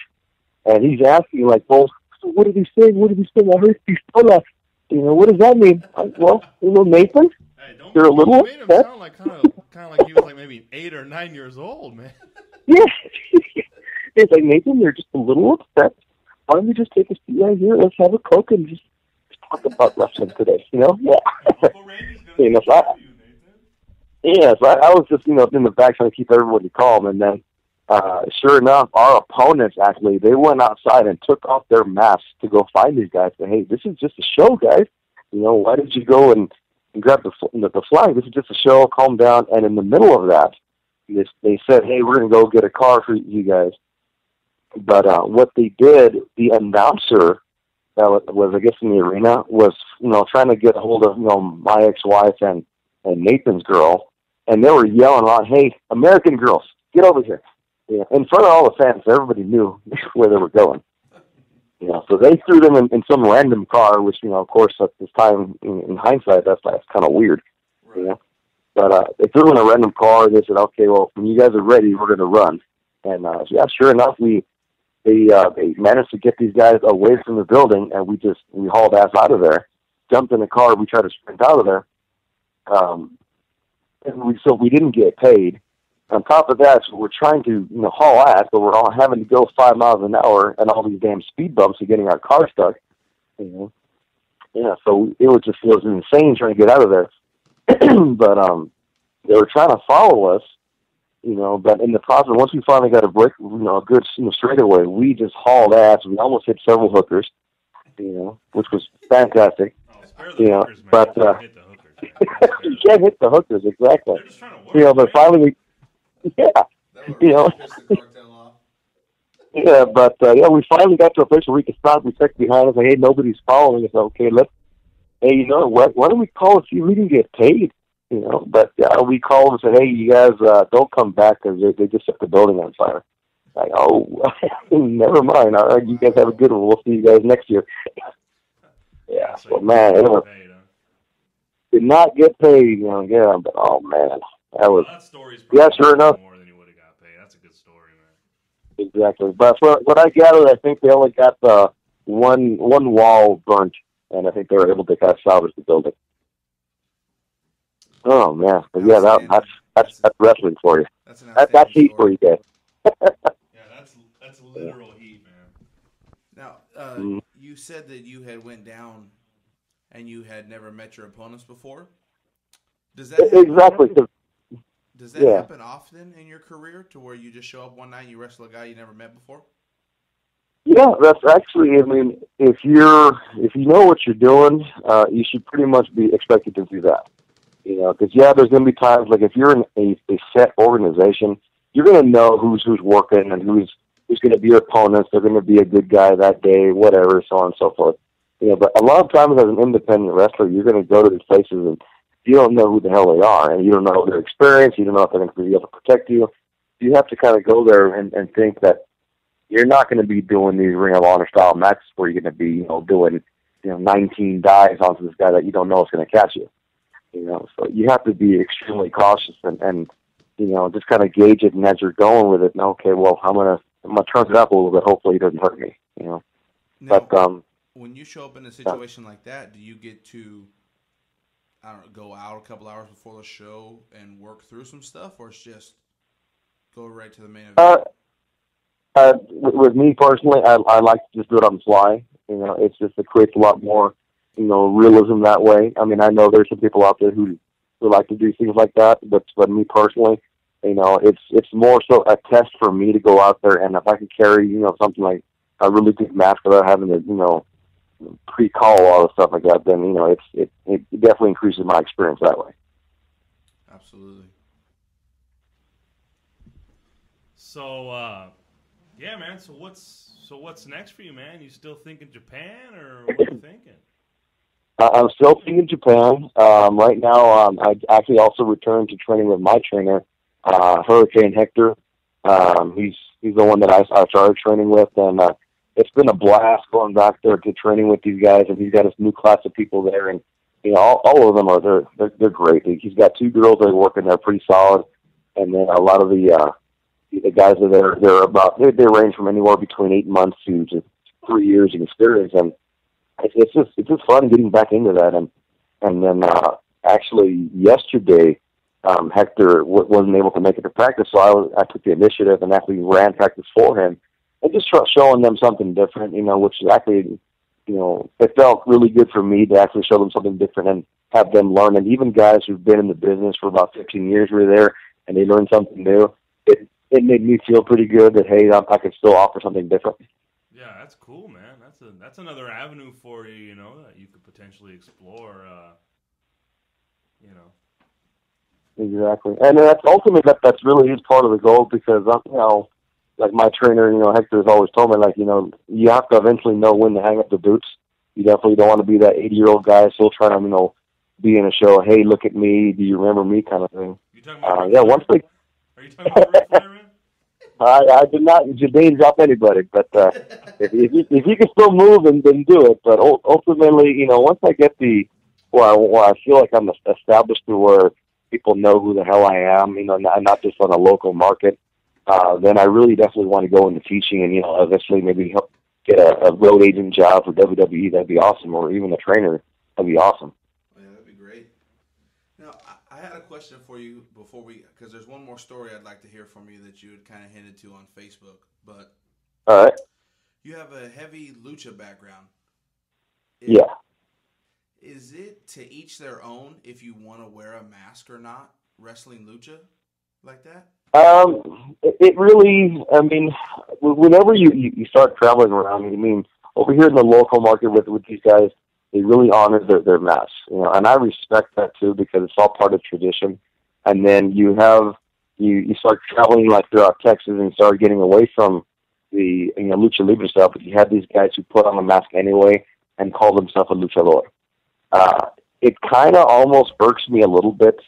And he's asking, like, well, what did he say? What did he say? I heard pistola. What does that mean? Well, Nathan, Hey, you're a little you made him upset. sound like kind of like he was like maybe 8 or 9 years old, man. Yeah. It's like, Nathan, you're just a little upset. Why don't we just take a seat right here? Let's have a Coke and just talk about wrestling today, Yeah. Uncle Randy's gonna So I was just, in the back trying to keep everybody calm. And then, sure enough, our opponents actually, they went outside and took off their masks to go find these guys. But, hey, this is just a show, guys. Why did you go and grab the flag? This is just a show. Calm down. And in the middle of that, they said, hey, we're going to go get a car for you guys. But what they did, the announcer that was I guess, in the arena was, trying to get a hold of, my ex-wife and Nathan's girl. And they were yelling out, hey, American girls, get over here. In front of all the fans, everybody knew where they were going. So they threw them in some random car, which, of course, at this time, in hindsight, that's kind of weird. Right. But they threw them in a random car. They said, okay, well, when you guys are ready, we're going to run. And, sure enough, they managed to get these guys away from the building, and we hauled ass out of there, jumped in the car, we tried to sprint out of there. And we didn't get paid. On top of that, so we're trying to haul ass, but we're all having to go 5 miles an hour and all these damn speed bumps and getting our car stuck. You know, yeah. So it was insane trying to get out of there. But they were trying to follow us. You know, but in the process, once we finally got a break, a good straightaway, we just hauled ass. We almost hit several hookers. You know, which was fantastic. Oh, spare the hookers, man. But You can't hit the hookers. you can't hit the hookers exactly. They're just trying to work. But finally, yeah. Yeah, but we finally got to a place where we could stop. We checked behind us, like, hey, nobody's following us. Okay, hey, you know what? Why don't we call and see if we can get paid? You know, but we called and said, hey, you guys don't come back because they just set the building on fire. Like, oh, never mind. All right, you guys have a good one. We'll see you guys next year. Yeah, so man, did not get paid. You know, yeah, but oh man, that was sure enough. More than you would have got paid. That's a good story, man. Exactly, but what I gathered, I think they only got one wall burnt, and I think they were able to kind of salvage the building. Oh man, but yeah, that's wrestling for you. That's heat for you guys. Yeah, that's literal heat, man. Now, you said that you had went down and you had never met your opponents before. Does that exactly? Does that happen often in your career, to where you just show up one night and you wrestle a guy you never met before? Yeah, that's actually. I mean, if you know what you're doing, you should pretty much be expected to do that. You know, because there's going to be times like if you're in a set organization, you're going to know who's working and who's going to be your opponents. They're going to be a good guy that day, whatever, so on and so forth. You know, but a lot of times as an independent wrestler, you're going to go to these places and you don't know who the hell they are, and you don't know their experience. You don't know if they're going to be able to protect you. You have to kind of go there and think that you're not going to be doing these Ring of Honor style matches where you're going to be, doing 19 dives onto this guy that you don't know is going to catch you. You know, so you have to be extremely cautious and just kind of gauge it. And as you're going with it, okay, well, I'm gonna turn it up a little bit. Hopefully, he doesn't hurt me. You know. Now, but when you show up in a situation like that, do you get to, go out a couple hours before the show and work through some stuff, or it's just go right to the main event? With me personally, I like to just do it on the fly. You know, it creates a lot more realism that way. I mean, I know there's some people out there who like to do things like that, but me personally, it's more so a test for me to go out there, and if I can carry, something like a really good match without having to, pre-call all the stuff like that, then, it definitely increases my experience that way. Absolutely. So, yeah, man. So what's next for you, man? You still thinking Japan, or what are you thinking? I'm still thinking Japan. Right now, I actually also returned to training with my trainer, Hurricane Hector. He's the one that I started training with, and it's been a blast going back there to training with these guys. And he's got this new class of people there, and all of them they're great. He's got 2 girls that are working there pretty solid, and then a lot of the guys are they're about they range from anywhere between 8 months to 3 years of experience, and it's just fun getting back into that. And then actually yesterday, Hector wasn't able to make it to practice, so I took the initiative and actually ran practice for him and just showing them something different, which is actually, it felt really good for me to actually show them something different and have them learn. And even guys who've been in the business for about 15 years were there and they learned something new. It made me feel pretty good that, hey, I could still offer something different. Yeah, that's cool, man. That's another avenue for you, that you could potentially explore. Exactly, and that's ultimately that's really is part of the goal, because like my trainer, Hector has always told me, like, you have to eventually know when to hang up the boots. You definitely don't want to be that 80-year-old guy still trying to be in a show. Hey, look at me. Do you remember me? Kind of thing. You talking about once they. Are you talking about Ric Flair, man? I did not name drop anybody, but if you can still move, then do it. But ultimately, once I get where I feel like I'm established to where people know who the hell I am, not just on a local market, then I really definitely want to go into teaching and, eventually maybe help get a road agent job for WWE. That'd be awesome, or even a trainer. That'd be awesome. Yeah, that'd be great. Now, I had a question for you before because there's one more story I'd like to hear from you that you had kind of hinted to on Facebook. But all right, you have a heavy lucha background. Yeah. Is it to each their own if you want to wear a mask or not, wrestling lucha like that? It really, I mean, whenever you start traveling around, I mean, over here in the local market with these guys, they really honor their masks, and I respect that too because it's all part of tradition. And then you start traveling like throughout Texas and start getting away from the lucha libre stuff. But you have these guys who put on a mask anyway and call themselves a luchador. It kind of almost irks me a little bit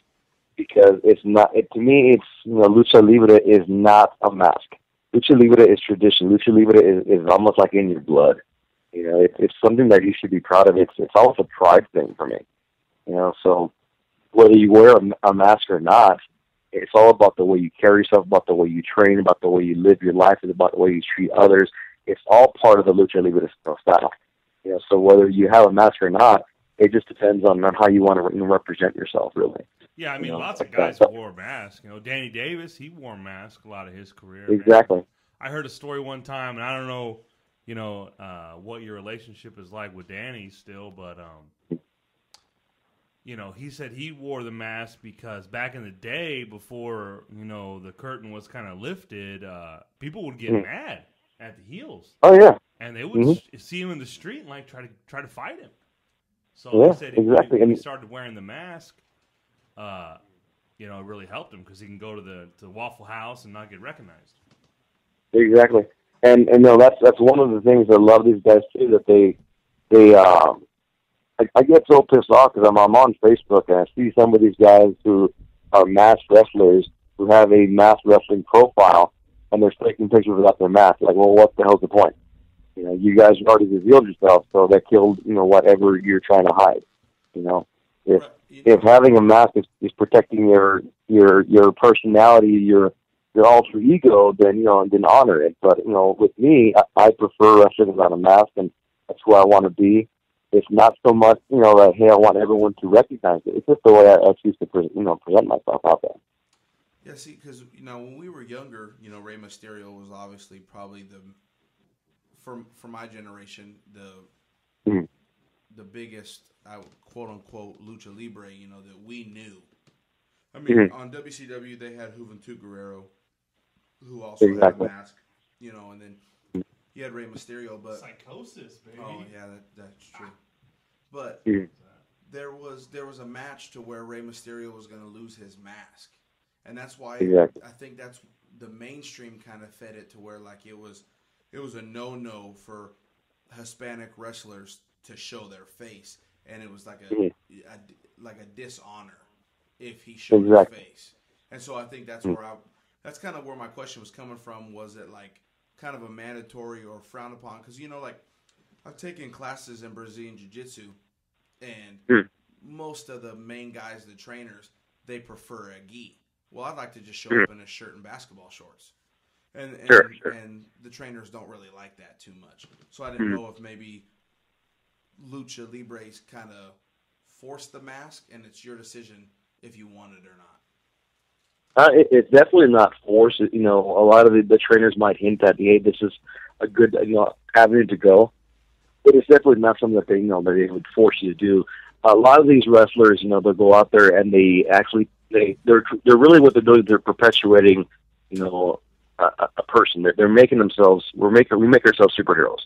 because it's not. To me, it's lucha libre is not a mask. Lucha libre is tradition. Lucha libre is almost like in your blood. It's something that you should be proud of. It's almost a pride thing for me. So whether you wear a mask or not, it's all about the way you carry yourself, about the way you train, about the way you live your life, it's about the way you treat others. It's all part of the lucha libre style. So whether you have a mask or not, it just depends on how you want to represent yourself, really. Yeah, I mean, lots of guys wore masks. Danny Davis, he wore a mask a lot of his career. Exactly. Man. I heard a story one time, and I don't know, what your relationship is like with Danny still, but he said he wore the mask because back in the day, before the curtain was kind of lifted, people would get mad at the heels. Oh yeah, and they would see him in the street and like try to fight him. So yeah, he said exactly. when he started wearing the mask, it really helped him because he can go to the Waffle House and not get recognized. Exactly, and that's one of the things that a lot of these guys do, that I get so pissed off because I'm on Facebook and I see some of these guys who are masked wrestlers who have a masked wrestling profile and they're taking pictures without their mask. Like, well, what the hell's the point? You guys already revealed yourself, so that killed whatever you're trying to hide. If having a mask is protecting your personality, your alter ego, then honor it. But with me, I prefer wrestling without a mask, and that's who I want to be. It's not so much that hey, I want everyone to recognize it. It's just the way I choose to present myself out there. Yeah, see, because when we were younger, Rey Mysterio was obviously probably for my generation the biggest quote unquote lucha libre that we knew. I mean, on WCW they had Juventud Guerrero, who also had a mask, and then you had Rey Mysterio, but Psychosis, baby. Oh yeah, that's true. But there was a match to where Rey Mysterio was going to lose his mask, and that's why I think that's the mainstream kind of fed it to where like it was a no for Hispanic wrestlers to show their face, and it was like a dishonor if he showed his face. And so I think that's that's kind of where my question was coming from. Was it like kind of a mandatory or frowned upon? Because like I've taken classes in Brazilian Jiu-Jitsu, and most of the main guys, the trainers, they prefer a gi. Well, I'd like to just show up in a shirt and basketball shorts. And the trainers don't really like that too much. So I didn't know if maybe Lucha Libres kind of forced the mask, and it's your decision if you want it or not. It's definitely not forced. A lot of the trainers might hint at, hey, this is a good avenue to go. But it's definitely not something that that they would force you to do. A lot of these wrestlers, they'll go out there and they're really what they're doing. They're perpetuating, a person. They're making themselves. We make ourselves superheroes,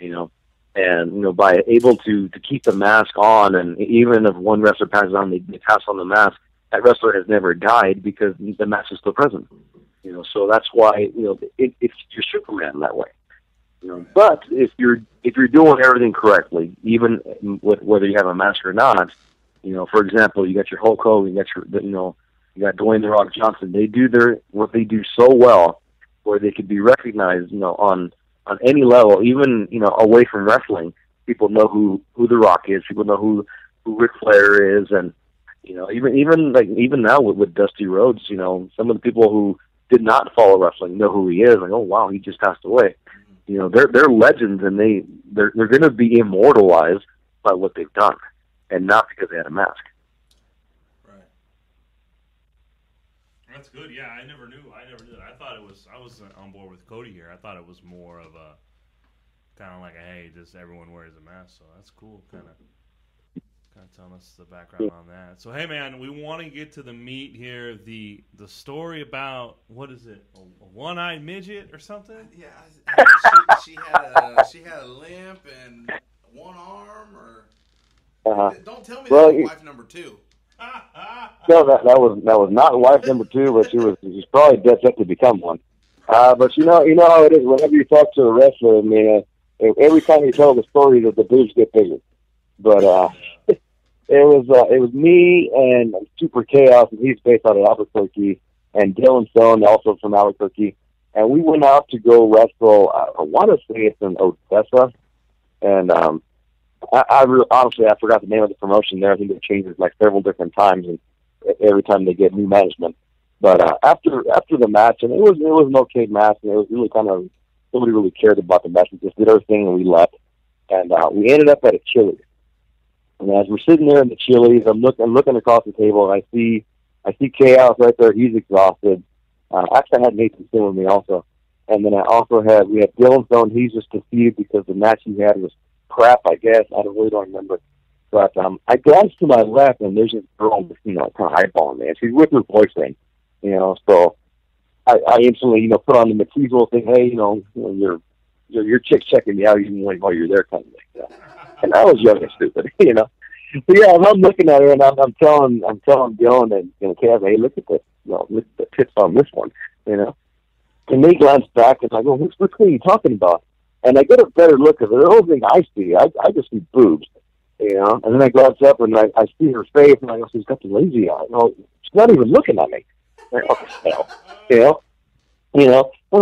and by able to keep the mask on, and even if one wrestler passes on, they pass on the mask. That wrestler has never died because the mask is still present. So that's why it's you're Superman that way. But if you're doing everything correctly, even whether you have a mask or not, for example, you got your Hulk Hogan, you got Dwayne the Rock Johnson. They do what they do so well, where they could be recognized, on any level, even away from wrestling. People know who the Rock is. People know who Ric Flair is, and even now with Dusty Rhodes, some of the people who did not follow wrestling know who he is. Like, oh wow, he just passed away. They're legends, and they're going to be immortalized by what they've done, and not because they had a mask. Right. That's good. Yeah, I never knew that. I was on board with Cody here. I thought it was more of a, kind of like, hey, just everyone wears a mask, so that's cool. Kind of telling us the background on that. So, hey, man, we want to get to the meat here. The story about, what is it, a one-eyed midget or something? Yeah, she had a limp and one arm, or don't tell me that was wife number 2. No, that was not wife number 2, but she's probably dead set to become one. But you know how it is. Whenever you talk to a wrestler, I mean, every time you tell the story, that the boobs get bigger. But it was me and Super Chaos, and he's based out of Albuquerque, and Dylan Stone, also from Albuquerque, and we went out to go wrestle. I want to say it's in Odessa, and honestly, I forgot the name of the promotion there. I think it changes like several different times, and every time they get new management. But after the match, and it was an okay match, and it was really kind of, nobody really cared about the match. We just did our thing and we left, and we ended up at a Chili's. And as we're sitting there in the Chili's, I'm looking across the table, and I see Chaos right there. He's exhausted. Actually, I had Nathan Stone with me also, and then we had Dylan Stone. He's just confused because the match he had was crap, I guess. I really don't remember. But I glanced to my left, and there's this girl, kind of eyeballing me. And she's with her boyfriend, So I instantly, put on the machismo thing. Hey, your chick's checking me out even while you're there, kind of thing. And I was young and stupid, So yeah, I'm looking at her, and I'm telling Dylan and Kaz, hey, look at this, look at the tits on this one, And they glance back, and I go, which one are you talking about? And I get a better look at her. The only thing I see, I just see boobs, And then I glance up, and I see her face, and I go, she's got the lazy eye. No, she's not even looking at me. Well,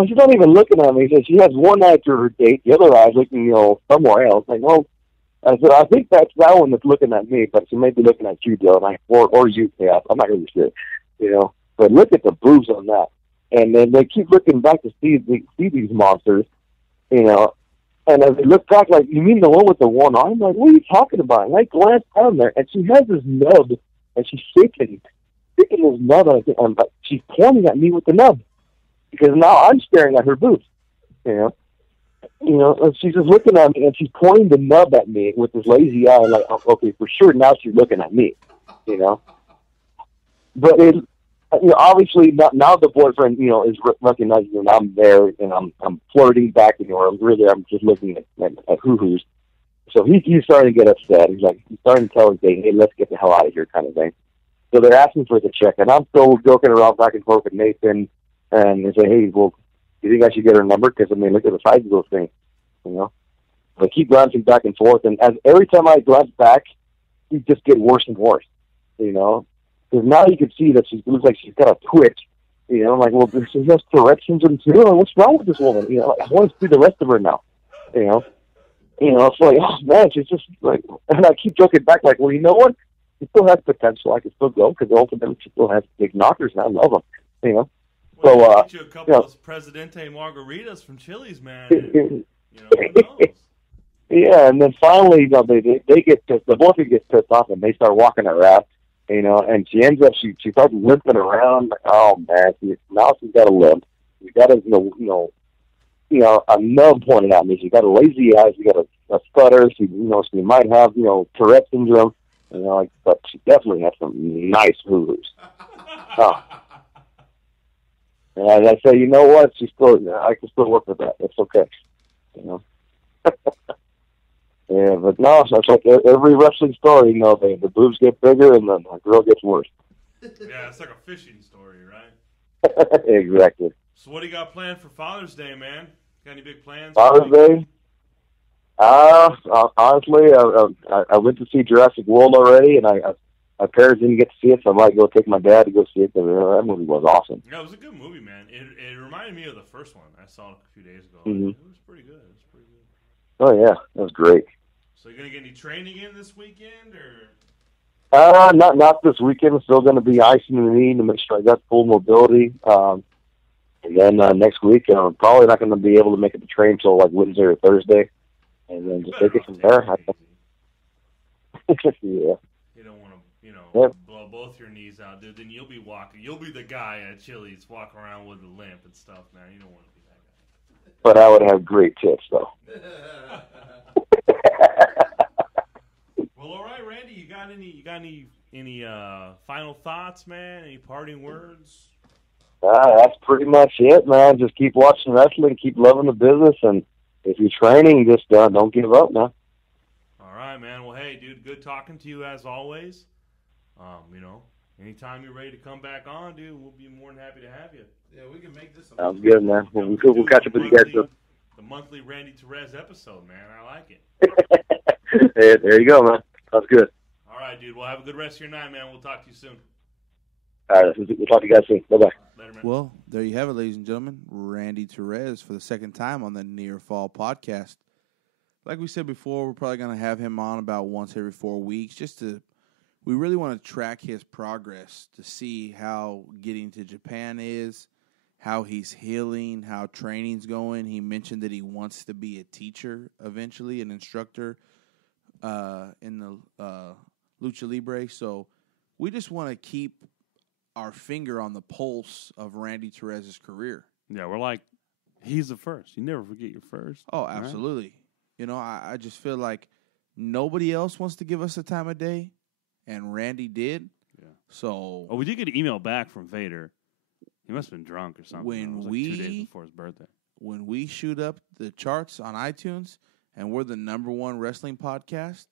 she's not even looking at me. She has one eye to her date, the other eye's looking, somewhere else. Like, well, I said, I think that's that one that's looking at me, but she may be looking at you, Dylan, or you, Chaos. I'm not really sure, But look at the boobs on that. And then they keep looking back to see these monsters, And as they look back, like, you mean the one with the one arm? Like, what are you talking about? And I glance down there, and she has this nub, and she's shaking this nub, and she's pointing at me with the nub. Because now I'm staring at her boobs, And she's just looking at me, and she's pointing the nub at me with this lazy eye, like, okay, for sure, now she's looking at me, But obviously, now the boyfriend, is recognizing that I'm there, and I'm flirting back, I'm just looking at hoo-hoos. So he's starting to get upset. He's starting to tell his date, hey, let's get the hell out of here, kind of thing. So they're asking for the check, and I'm still joking around back and forth with Nathan, and they say, hey, well, do you think I should get her number? Because, look at the size of those things, I keep glancing back and forth, and every time I glance back, we just get worse and worse, Because now you can see that she looks like she's got a twitch, I'm like, well, she has Tourette syndrome too? Like, what's wrong with this woman? I want to see the rest of her now, It's like, oh, man, she's just like, and I keep joking back, like, well, you know what? She still has potential. I can still go, because ultimately she still has big knockers, and I love them, Well, so, get you a couple of Presidente margaritas from Chili's, man. And, who knows? Yeah, and then finally, they get pissed. The boyfriend gets pissed off, and they start walking her out, and she ends up, she starts limping around. Like, oh man, now she's got a limp. She's got a, a nub pointed at me. She's got a lazy eye. She got a stutter. She might have, Tourette syndrome. But she definitely has some nice hoo-hoos. Oh. And I say, you know what? I can still work with that. It's okay. Yeah, but no, so it's like every wrestling story, the boobs get bigger and then the girl gets worse. Yeah, it's like a fishing story, right? Exactly. So what do you got planned for Father's Day, man? Got any big plans? Father's Day? Honestly, I went to see Jurassic World already, and my parents didn't get to see it, so I might go take my dad to go see it. Because that movie was awesome. Yeah, it was a good movie, man. It reminded me of the first one I saw a few days ago. Mm-hmm. It was pretty good. Oh yeah, that was great. So you gonna get any training in this weekend, or? Not this weekend. I'm still gonna be icing the knee to make sure I got full mobility. And then next week, I'm probably not gonna be able to make it to train till like Wednesday or Thursday, and then just take it from there. Yeah. You don't want to, blow both your knees out, dude. Then you'll be the guy at Chili's walking around with a limp and stuff, man. You don't want to be that guy. but I would have great tips, though. Well, all right, Randy, you got any final thoughts, man? Any parting words? That's pretty much it, man. Just keep watching wrestling, keep loving the business, and if you're training, just don't give up, man. All right, man. Well, hey, dude, good talking to you as always. Anytime you're ready to come back on, dude, we'll be more than happy to have you. Yeah, we can make this. Sounds good, man. We'll catch up with you guys soon. The monthly Randy Terrez episode, man. I like it. Hey, there you go, man. Sounds good. All right, dude. Well, have a good rest of your night, man. We'll talk to you soon. All right, we'll talk to you guys soon. Bye-bye. Later, man. Well, there you have it, ladies and gentlemen. Randy Terrez for the second time on the Near Fall podcast. Like we said before, we're probably going to have him on about once every 4 weeks we really want to track his progress to see how getting to Japan is, how he's healing, how training's going. He mentioned that he wants to be a teacher eventually, an instructor in the Lucha Libre. So we just want to keep our finger on the pulse of Randy Terrez's career. Yeah, we're like, he's the first. You never forget your first. Oh, absolutely. Right? I just feel like nobody else wants to give us the time of day, and Randy did. Yeah. So, we did get an email back from Vader. He must have been drunk or something. When it was like 2 days before his birthday. When we shoot up the charts on iTunes and we're the #1 wrestling podcast,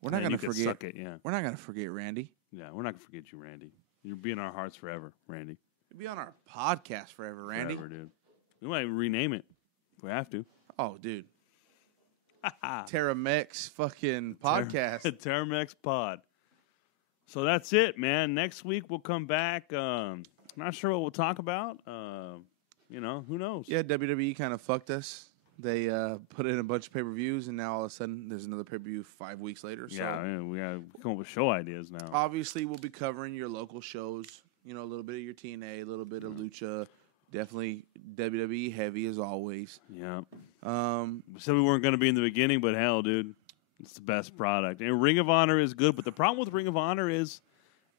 we're not going to forget. Suck it, yeah. We're not going to forget Randy. Yeah, we're not going to forget you, Randy. You'll be in our hearts forever, Randy. You'll be on our podcast forever, Randy. Forever, dude. We might rename it if we have to. Oh, dude. Terramex fucking podcast. Terramex pod. So that's it, man. Next week we'll come back. Not sure what we'll talk about. Who knows? Yeah, WWE kind of fucked us. They put in a bunch of pay-per-views, and now all of a sudden there's another pay-per-view 5 weeks later. So yeah, we got to come up with show ideas now. Obviously, we'll be covering your local shows. A little bit of your TNA, a little bit of Lucha. Definitely WWE heavy as always. Yeah. We said we weren't going to be in the beginning, but hell, dude, it's the best product. And Ring of Honor is good, but the problem with Ring of Honor is,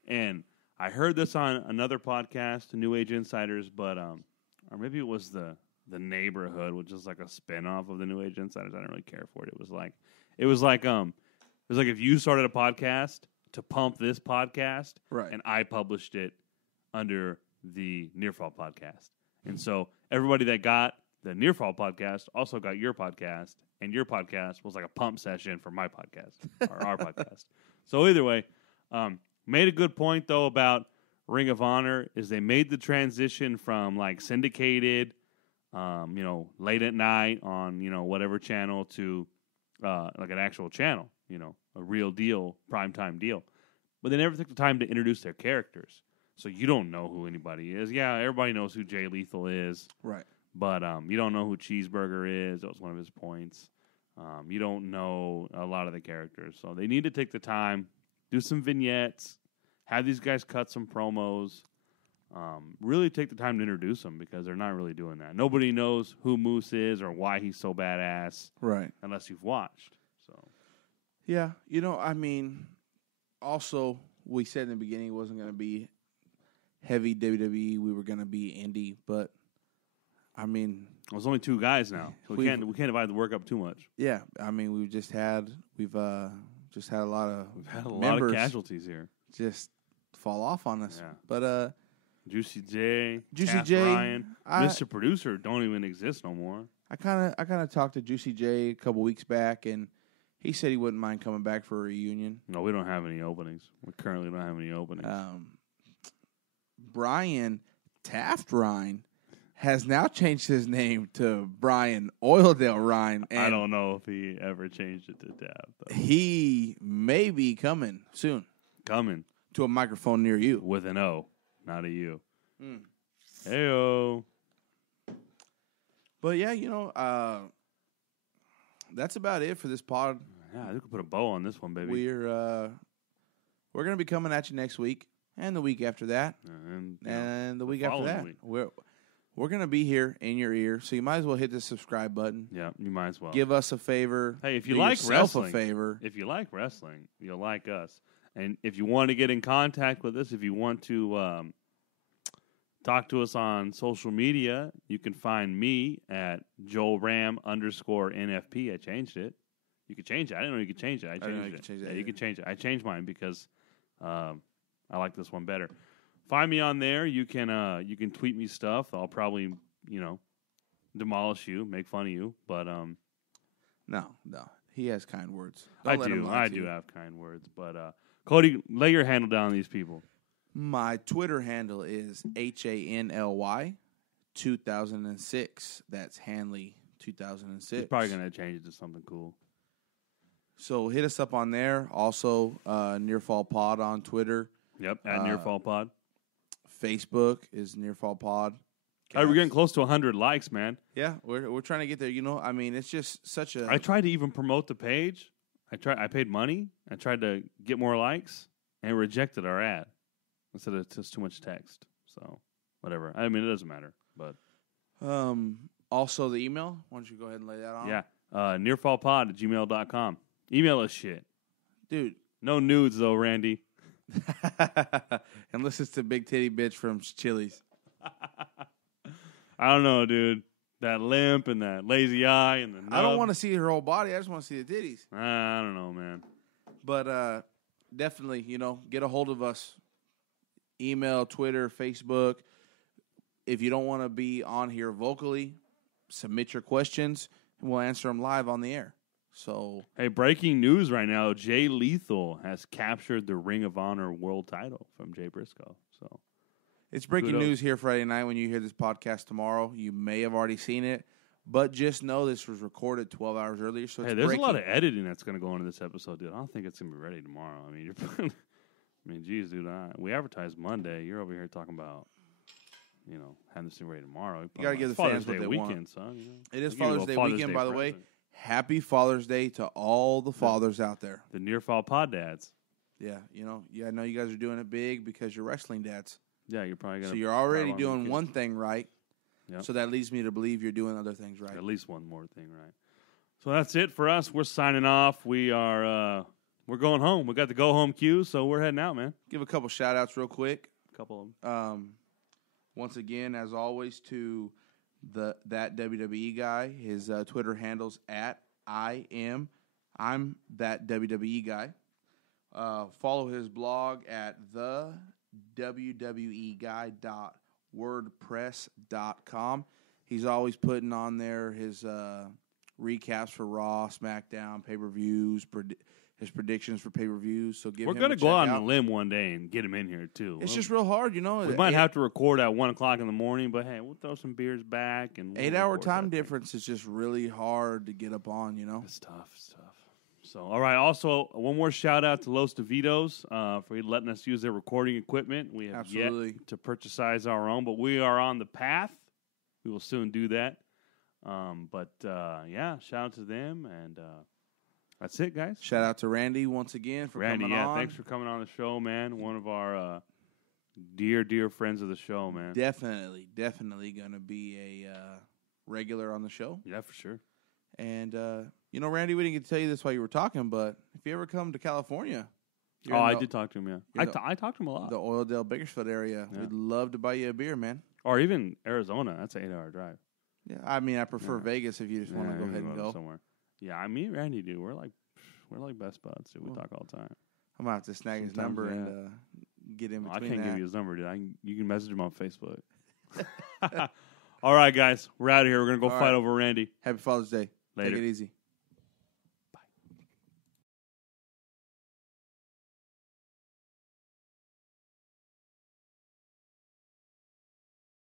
and I heard this on another podcast, New Age Insiders, but or maybe it was the Neighborhood, which is like a spinoff of the New Age Insiders. I didn't really care for it. It was like if you started a podcast to pump this podcast, right? And I published it under the Nearfall podcast. And so everybody that got the Nearfall podcast also got your podcast, and your podcast was like a pump session for my podcast, or our podcast. So either way, made a good point, though, about Ring of Honor, is they made the transition from like syndicated, late at night on, whatever channel to like an actual channel, a real deal, primetime deal. But they never took the time to introduce their characters. So you don't know who anybody is. Yeah, everybody knows who Jay Lethal is. Right. But you don't know who Cheeseburger is. That was one of his points. You don't know a lot of the characters. So they need to take the time, do some vignettes, have these guys cut some promos, really take the time to introduce them, because they're not really doing that. Nobody knows who Moose is or why he's so badass. Right. Unless you've watched. So. Yeah. Also, we said in the beginning it wasn't going to be heavy WWE. We were going to be indie, but there's only 2 guys now, so we can't divide the work up too much. Yeah, we've just had a lot of lot of casualties here. Just fall off on us. Yeah. But Juicy J, Ryan, Mr. Producer don't even exist no more. I kind of talked to Juicy J a couple weeks back, and he said he wouldn't mind coming back for a reunion. No, we don't have any openings. We currently don't have any openings. Brian Taft Ryan has now changed his name to Brian Oildale Ryan. And I don't know if he ever changed it to Taft, though. He may be coming soon. Coming. To a microphone near you. With an O, not a U. Hey-o. But yeah, that's about it for this pod. Yeah, we could put a bow on this one, baby. We're going to be coming at you next week. And the week after that, and the week after that, we're going to be here in your ear. So you might as well hit the subscribe button. Yeah, you might as well. Give us a favor. Hey, if you like wrestling, if you like wrestling, you'll like us. And if you want to get in contact with us, if you want to talk to us on social media. You can find me at JoelRam_NFP. I changed it. You could change it. I didn't know you could change it. I changed it. Yeah, you could change it. I changed mine because I like this one better. Find me on there. You can tweet me stuff. I'll probably, demolish you, make fun of you. But no. He has kind words. I do have kind words. But Cody, lay your handle down on these people. My Twitter handle is HANLY 2006. That's Hanley 2006. He's probably gonna change it to something cool. So hit us up on there. Also, Nearfall Pod on Twitter. Yep, at Nearfall Pod. Facebook is Nearfall Pod. Hey, we're getting close to 100 likes, man. Yeah, we're trying to get there. I mean, it's just such a. I tried to even promote the page. I paid money. I tried to get more likes, and it rejected our ad. Instead of just too much text. So, whatever. I mean, it doesn't matter. But also the email. Why don't you go ahead and lay that on? Yeah. Nearfallpod@gmail.com. Email us shit. Dude. No nudes, though, Randy. Unless it's the big titty bitch from Chili's. I don't know, dude. That limp and that lazy eye and the nub. I don't want to see her whole body. I just want to see the titties. I don't know, man. But definitely, get a hold of us. Email, Twitter, Facebook. If you don't want to be on here vocally, submit your questions, and we'll answer them live on the air. So, hey, breaking news right now. Jay Lethal has captured the Ring of Honor world title from Jay Briscoe. So, it's breaking news here Friday night. When you hear this podcast tomorrow, you may have already seen it, but just know this was recorded 12 hours earlier. So, hey, there's a lot of editing that's going to go into this episode, dude. I don't think it's going to be ready tomorrow. I mean, geez, dude, we advertised Monday. You're over here talking about, having this thing ready tomorrow. You got to give the Father's fans what Day they weekend, want. son. It is Father's Day weekend, by the way. Happy Father's Day to all the fathers out there. The Nearfall Pod dads. Yeah, I know you guys are doing it big because you're wrestling dads. Yeah, you're probably going to. So you're already doing one thing right. Yep. So that leads me to believe you're doing other things right. At least one more thing right. So that's it for us. We're signing off. We are... We're going home. We got the go home queue, so we're heading out, man. Give a couple shout outs real quick. A couple of them. Once again, as always, to that WWE guy. His Twitter handles at I'm that WWE guy. Follow his blog at the wweguy.wordpress.com. He's always putting on there his recaps for Raw, SmackDown, pay-per-views, his predictions for pay-per-views. So we're going to go out on a limb one day and get him in here, too. It's just real hard, We might have to record at 1 o'clock in the morning, but, hey, we'll throw some beers back. And 8-hour time difference is just really hard to get up on, It's tough. So, all right, also, one more shout-out to Los Davidos for letting us use their recording equipment. We have yet to purchase our own, but we are on the path. We will soon do that. Shout out to them, and that's it, guys. Shout out to Randy once again for coming on. Thanks for coming on the show, man. One of our dear friends of the show, man. Definitely going to be a regular on the show. Yeah, for sure. And, Randy, we didn't get to tell you this while you were talking, but if you ever come to California. I did talk to him, yeah. I talked to him a lot. The Oildale, Bakersfield area. Yeah. We'd love to buy you a beer, man. Or even Arizona. That's an 8-hour drive. Yeah, I mean, I prefer Vegas if you just want to go ahead and go somewhere. Yeah, I mean, Randy, dude, we're like best buds. Dude. We talk all the time. I'm gonna have to snag his number and get in between. I can't give you his number, dude. You can message him on Facebook. All right, guys, we're out of here. We're gonna go fight over Randy. Happy Father's Day. Later. Take it easy.